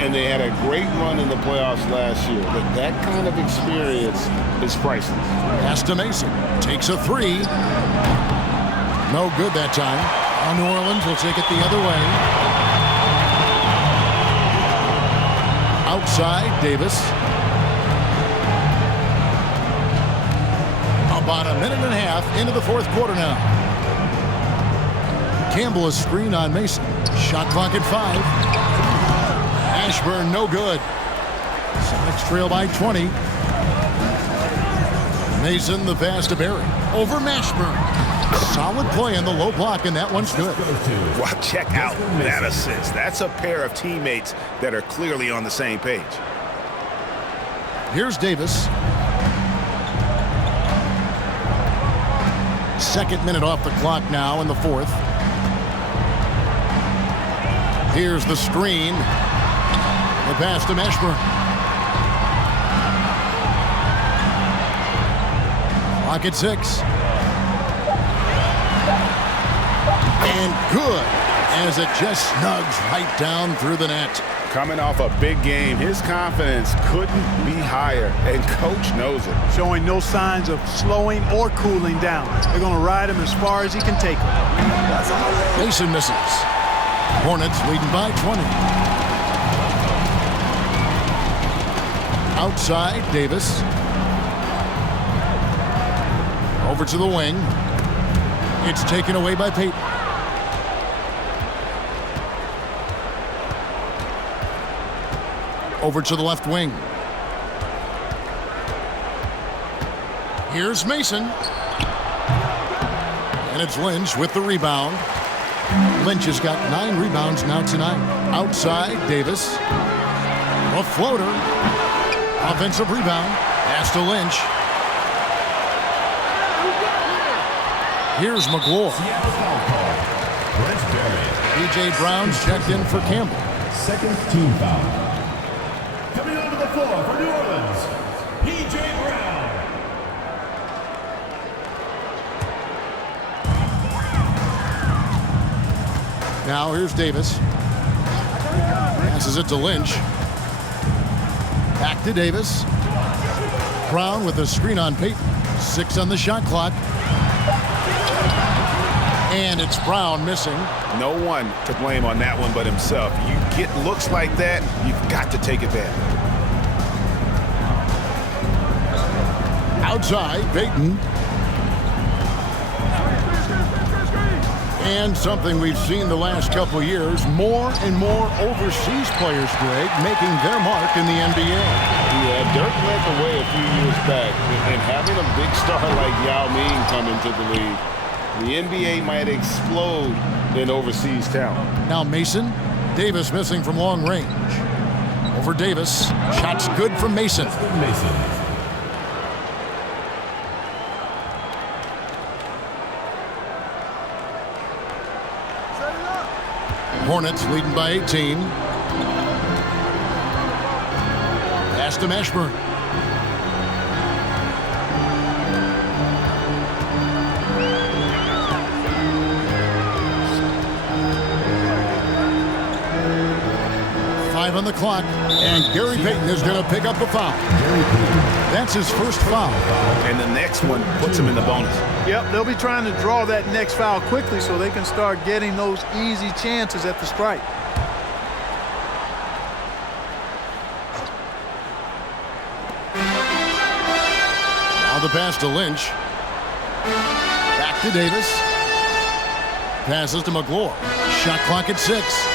and they had a great run in the playoffs last year. But that kind of experience is priceless. Pass to Mason. Takes a three. No good that time. Now New Orleans will take it the other way. Outside, Davis. About a minute and a half into the fourth quarter now. Campbell is screen on Mason. Shot clock at 5. Mashburn, no good. Sonics trail by 20. Mason, the pass to Barry. Over Mashburn. Solid play in the low block, and that one's good. Well, check out that assist. That's a pair of teammates that are clearly on the same page. Here's Davis. Second minute off the clock now in the fourth. Here's the screen. The pass to Mashburn. Clock at 6. And good, as it just snugs right down through the net. Coming off a big game, his confidence couldn't be higher, and coach knows it. Showing no signs of slowing or cooling down. They're going to ride him as far as he can take him. Mason misses. Hornets leading by 20. Outside, Davis. Over to the wing. It's taken away by Payton. Over to the left wing. Here's Mason. And it's Lynch with the rebound. Lynch has got 9 rebounds now tonight. Outside, Davis. A floater. Offensive rebound. Pass to Lynch. Here's McGlory. P.J. Brown's checked in for Campbell. Second team foul. Coming onto the floor for New Orleans, P.J. Brown. Now here's Davis. Passes it to Lynch. Back to Davis. Brown with a screen on Payton. 6 on the shot clock. And it's Brown missing. No one to blame on that one but himself. You get looks like that, you've got to take advantage. Outside, Payton. And something we've seen the last couple years, more and more overseas players, Greg, making their mark in the NBA. Yeah, Dirk led the way a few years back, and having a big star like Yao Ming come into the league, the NBA might explode in overseas talent. Now Mason. Davis missing from long range. Over Davis. Shot's good from Mason. Hornets leading by 18. Pass to Mashburn. On the clock, and Gary Payton is going to pick up a foul. That's his first foul. And the next one puts him in the bonus. Yep, they'll be trying to draw that next foul quickly so they can start getting those easy chances at the stripe. Now the pass to Lynch. Back to Davis. Passes to McGlory. Shot clock at 6.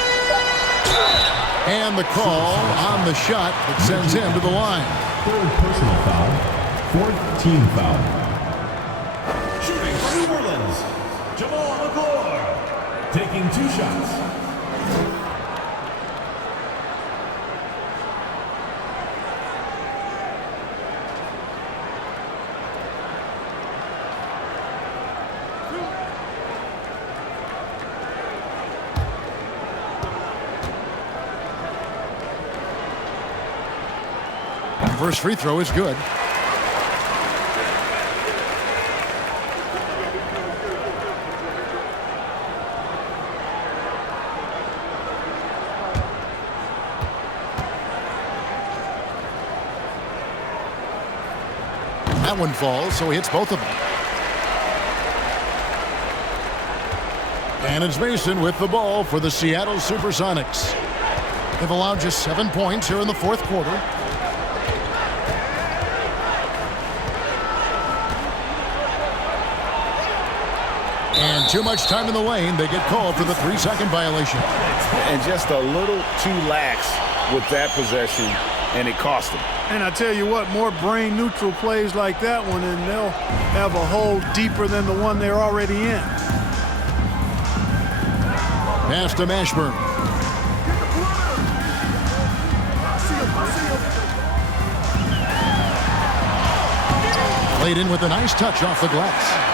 And the call on the shot that sends him to the line. Third personal foul. Fourth team foul. Shooting for New Orleans, Jamal McClure. Taking 2 shots. First free throw is good. That one falls, so he hits both of them. And it's Mason with the ball for the Seattle Supersonics. They've allowed just 7 points here in the fourth quarter. And too much time in the lane. They get called for the 3-second violation. And just a little too lax with that possession, and it cost them. And I tell you what, more brain-neutral plays like that one, and they'll have a hole deeper than the one they're already in. Pass to Mashburn. Played in with a nice touch off the glass.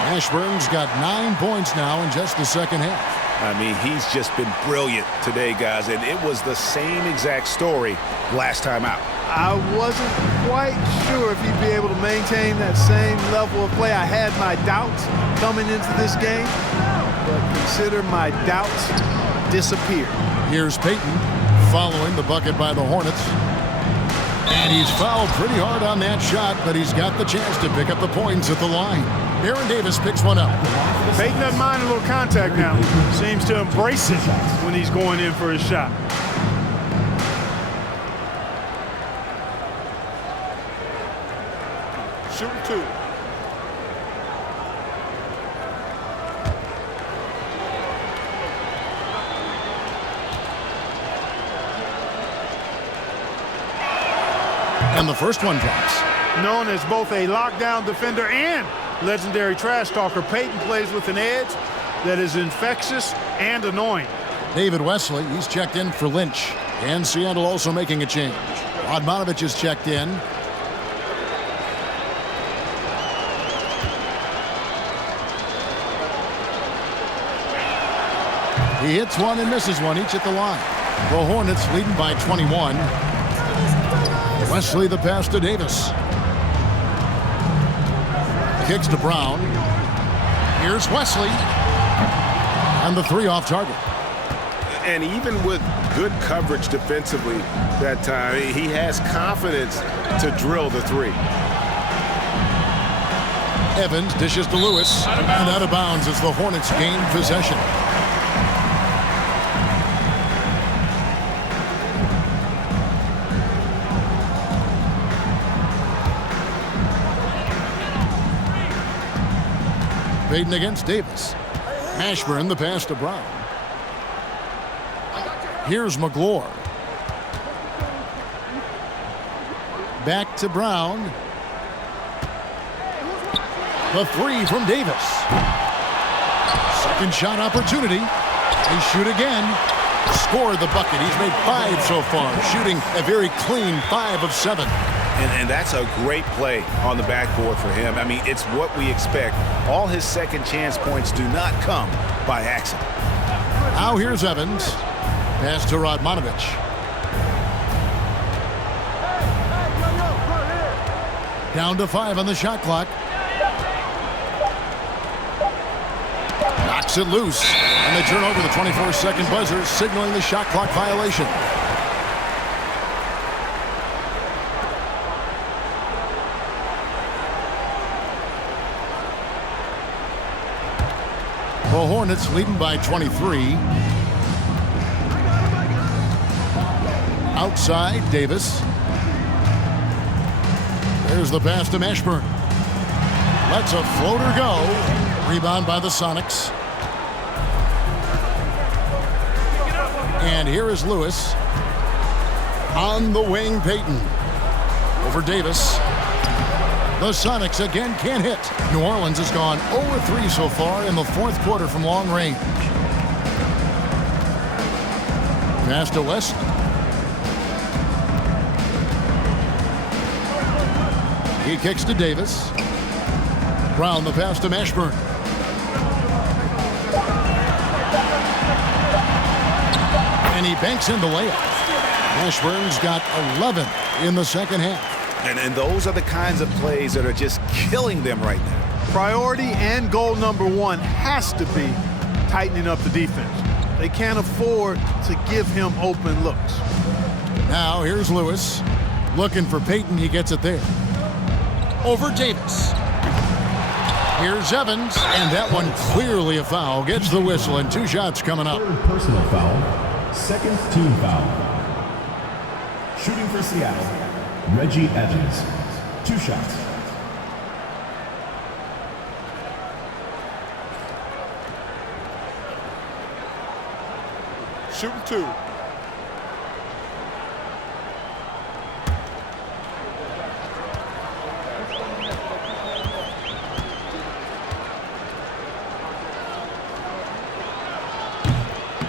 Mashburn's got 9 points now in just the second half. I mean, he's just been brilliant today, guys, and it was the same exact story last time out. I wasn't quite sure if he'd be able to maintain that same level of play. I had my doubts coming into this game, but consider my doubts disappeared. Here's Payton following the bucket by the Hornets. And he's fouled pretty hard on that shot, but he's got the chance to pick up the points at the line. Aaron Davis picks one up. Payton doesn't mind a little contact now. Seems to embrace it when he's going in for his shot. Shooting 2. And the first one drops. Known as both a lockdown defender and legendary trash talker, Payton plays with an edge that is infectious and annoying. David Wesley, he's checked in for Lynch. And Seattle also making a change. Radmanovich is checked in. He hits one and misses one, each at the line. The Hornets leading by 21. Wesley the pass to Davis. Kicks to Brown. Here's Wesley. And the 3 off target. And even with good coverage defensively that time, he has confidence to drill the 3. Evans dishes to Lewis. And out of bounds as the Hornets gain possession. Payton against Davis. Mashburn the pass to Brown. Here's McClure. Back to Brown. The 3 from Davis. Second shot opportunity. They shoot again. Score the bucket. He's made 5 so far, shooting a very clean 5 of 7. And that's a great play on the backboard for him. I mean, it's what we expect. All his second chance points do not come by accident. Now here's Evans. Pass to Radmanovich. Down to 5 on the shot clock. Knocks it loose. And they turn over the 24-second buzzer, signaling the shot clock violation. The Hornets leading by 23. Outside, Davis. There's the pass to Mashburn. Lets a floater go. Rebound by the Sonics. And here is Lewis. On the wing, Payton. Over Davis. The Sonics again can't hit. New Orleans has gone 0-3 so far in the fourth quarter from long range. Pass to West. He kicks to Davis. Brown the pass to Mashburn. And he banks in the layup. Mashburn's got 11 in the second half. And those are the kinds of plays that are just killing them right now. Priority and goal number one has to be tightening up the defense. They can't afford to give him open looks. Now here's Lewis. Looking for Payton. He gets it there. Over Davis. Here's Evans, and that one clearly a foul. Gets the whistle, and 2 shots coming up. Third personal foul, second team foul. Shooting for Seattle, Reggie Evans. 2 shots. Shooting 2.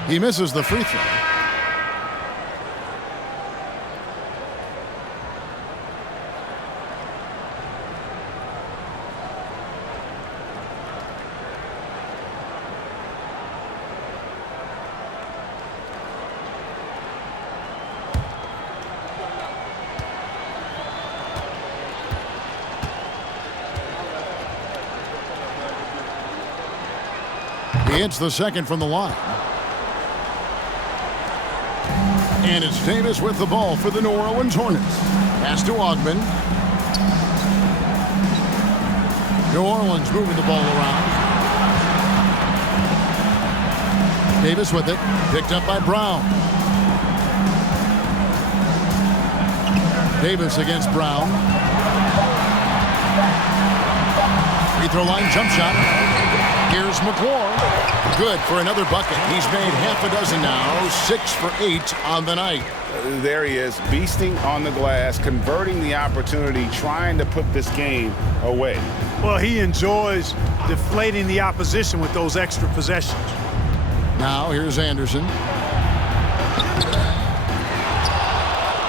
He misses the free throw. He hits the second from the line. And it's Davis with the ball for the New Orleans Hornets. Pass to Ogman. New Orleans moving the ball around. Davis with it. Picked up by Brown. Davis against Brown. Free throw line jump shot. Here's McClure. Good for another bucket. He's made half a dozen now. 6 for 8 on the night. There he is, beasting on the glass, converting the opportunity, trying to put this game away. Well, he enjoys deflating the opposition with those extra possessions. Now here's Anderson.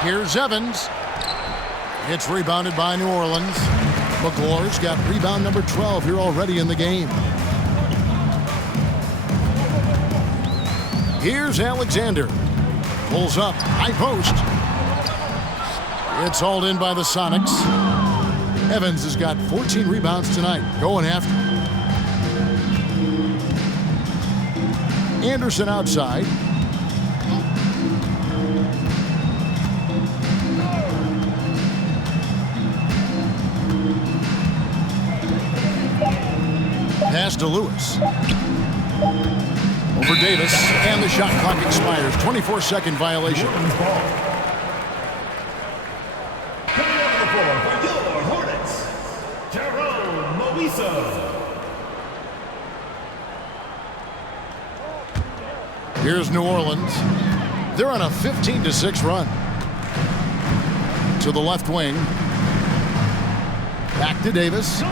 Here's Evans. It's rebounded by New Orleans. McClure's got rebound number 12 here already in the game. Here's Alexander. Pulls up. High post. It's hauled in by the Sonics. Evans has got 14 rebounds tonight. Going after. Anderson outside. Pass to Lewis. Over Davis, and the shot clock expires. 24-second violation. Coming on the floor for your Hornets, Jerome Moiso. Here's New Orleans. They're on a 15-6 run. To the left wing. Back to Davis.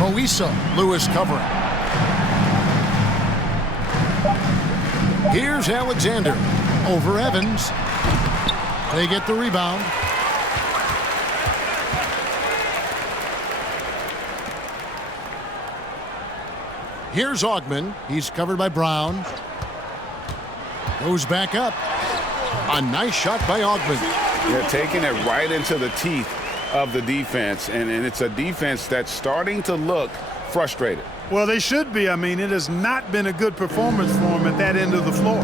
Moiso. Lewis covering. Here's Alexander. Over Evans. They get the rebound. Here's Ogman. He's covered by Brown. Goes back up. A nice shot by Ogman. They're taking it right into the teeth of the defense, and it's a defense that's starting to look frustrated. Well, they should be. I mean, it has not been a good performance for them at that end of the floor.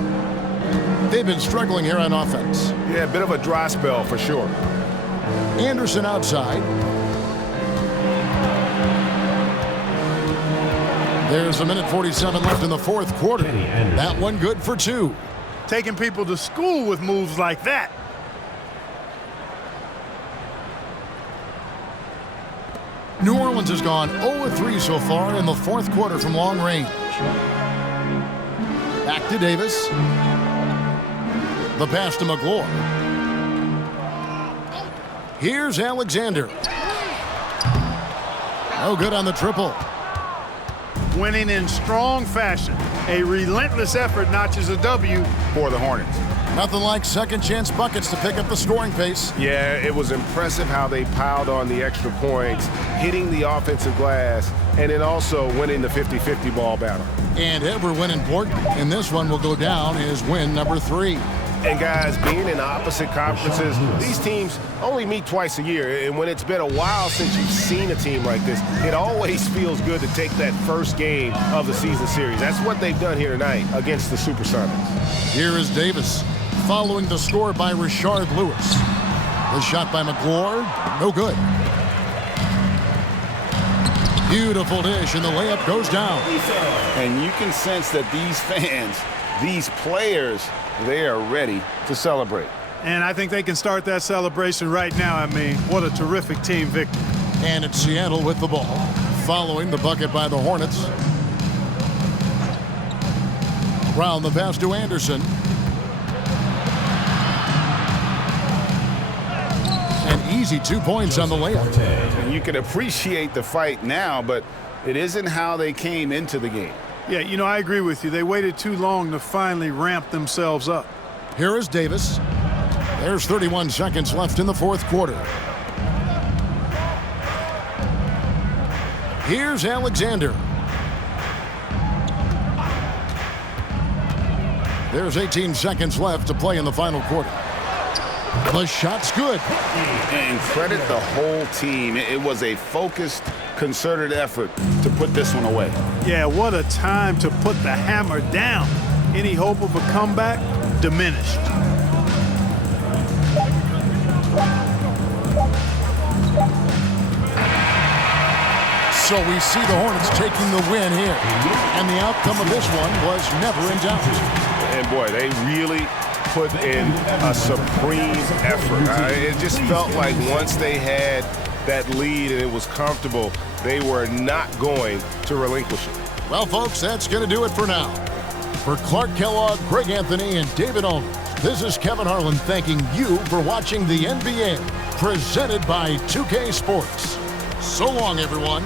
They've been struggling here on offense. Yeah, a bit of a dry spell for sure. Anderson outside. There's 1:47 left in the fourth quarter. That one good for 2. Taking people to school with moves like that. New Orleans has gone 0-3 so far in the fourth quarter from long range. Back to Davis. The pass to McGlory. Here's Alexander. No good on the triple. Winning in strong fashion. A relentless effort notches a W For the Hornets. Nothing like second chance buckets to pick up the scoring pace. Yeah, it was impressive how they piled on the extra points, hitting the offensive glass, and then also winning the 50-50 ball battle. And every win important. And this one will go down as win number 3. And guys, being in opposite conferences, these teams only meet twice a year. And when it's been a while since you've seen a team like this, it always feels good to take that first game of the season series. That's what they've done here tonight against the Supersonics. Here is Davis, following the score by Rashard Lewis. The shot by McGlory, no good. Beautiful dish, and the layup goes down. And you can sense that these fans, these players, they are ready to celebrate. And I think they can start that celebration right now. I mean, what a terrific team victory. And it's Seattle with the ball, following the bucket by the Hornets. Brown the pass to Anderson. An easy 2 points on the layup. And you can appreciate the fight now, but it isn't how they came into the game. Yeah, you know, I agree with you. They waited too long to finally ramp themselves up. Here is Davis. There's 31 seconds left in the fourth quarter. Here's Alexander. There's 18 seconds left to play in the final quarter. The shot's good. And credit the whole team. It was a focused, concerted effort to put this one away. Yeah, what a time to put the hammer down. Any hope of a comeback diminished. So we see the Hornets taking the win here. And the outcome of this one was never in doubt. And boy, they really put in a supreme effort. It just felt like once they had that lead and it was comfortable, they were not going to relinquish it. Well, folks, that's going to do it for now. For Clark Kellogg, Greg Anthony, and David Owens, this is Kevin Harlan thanking you for watching the NBA, presented by 2K Sports. So long, everyone.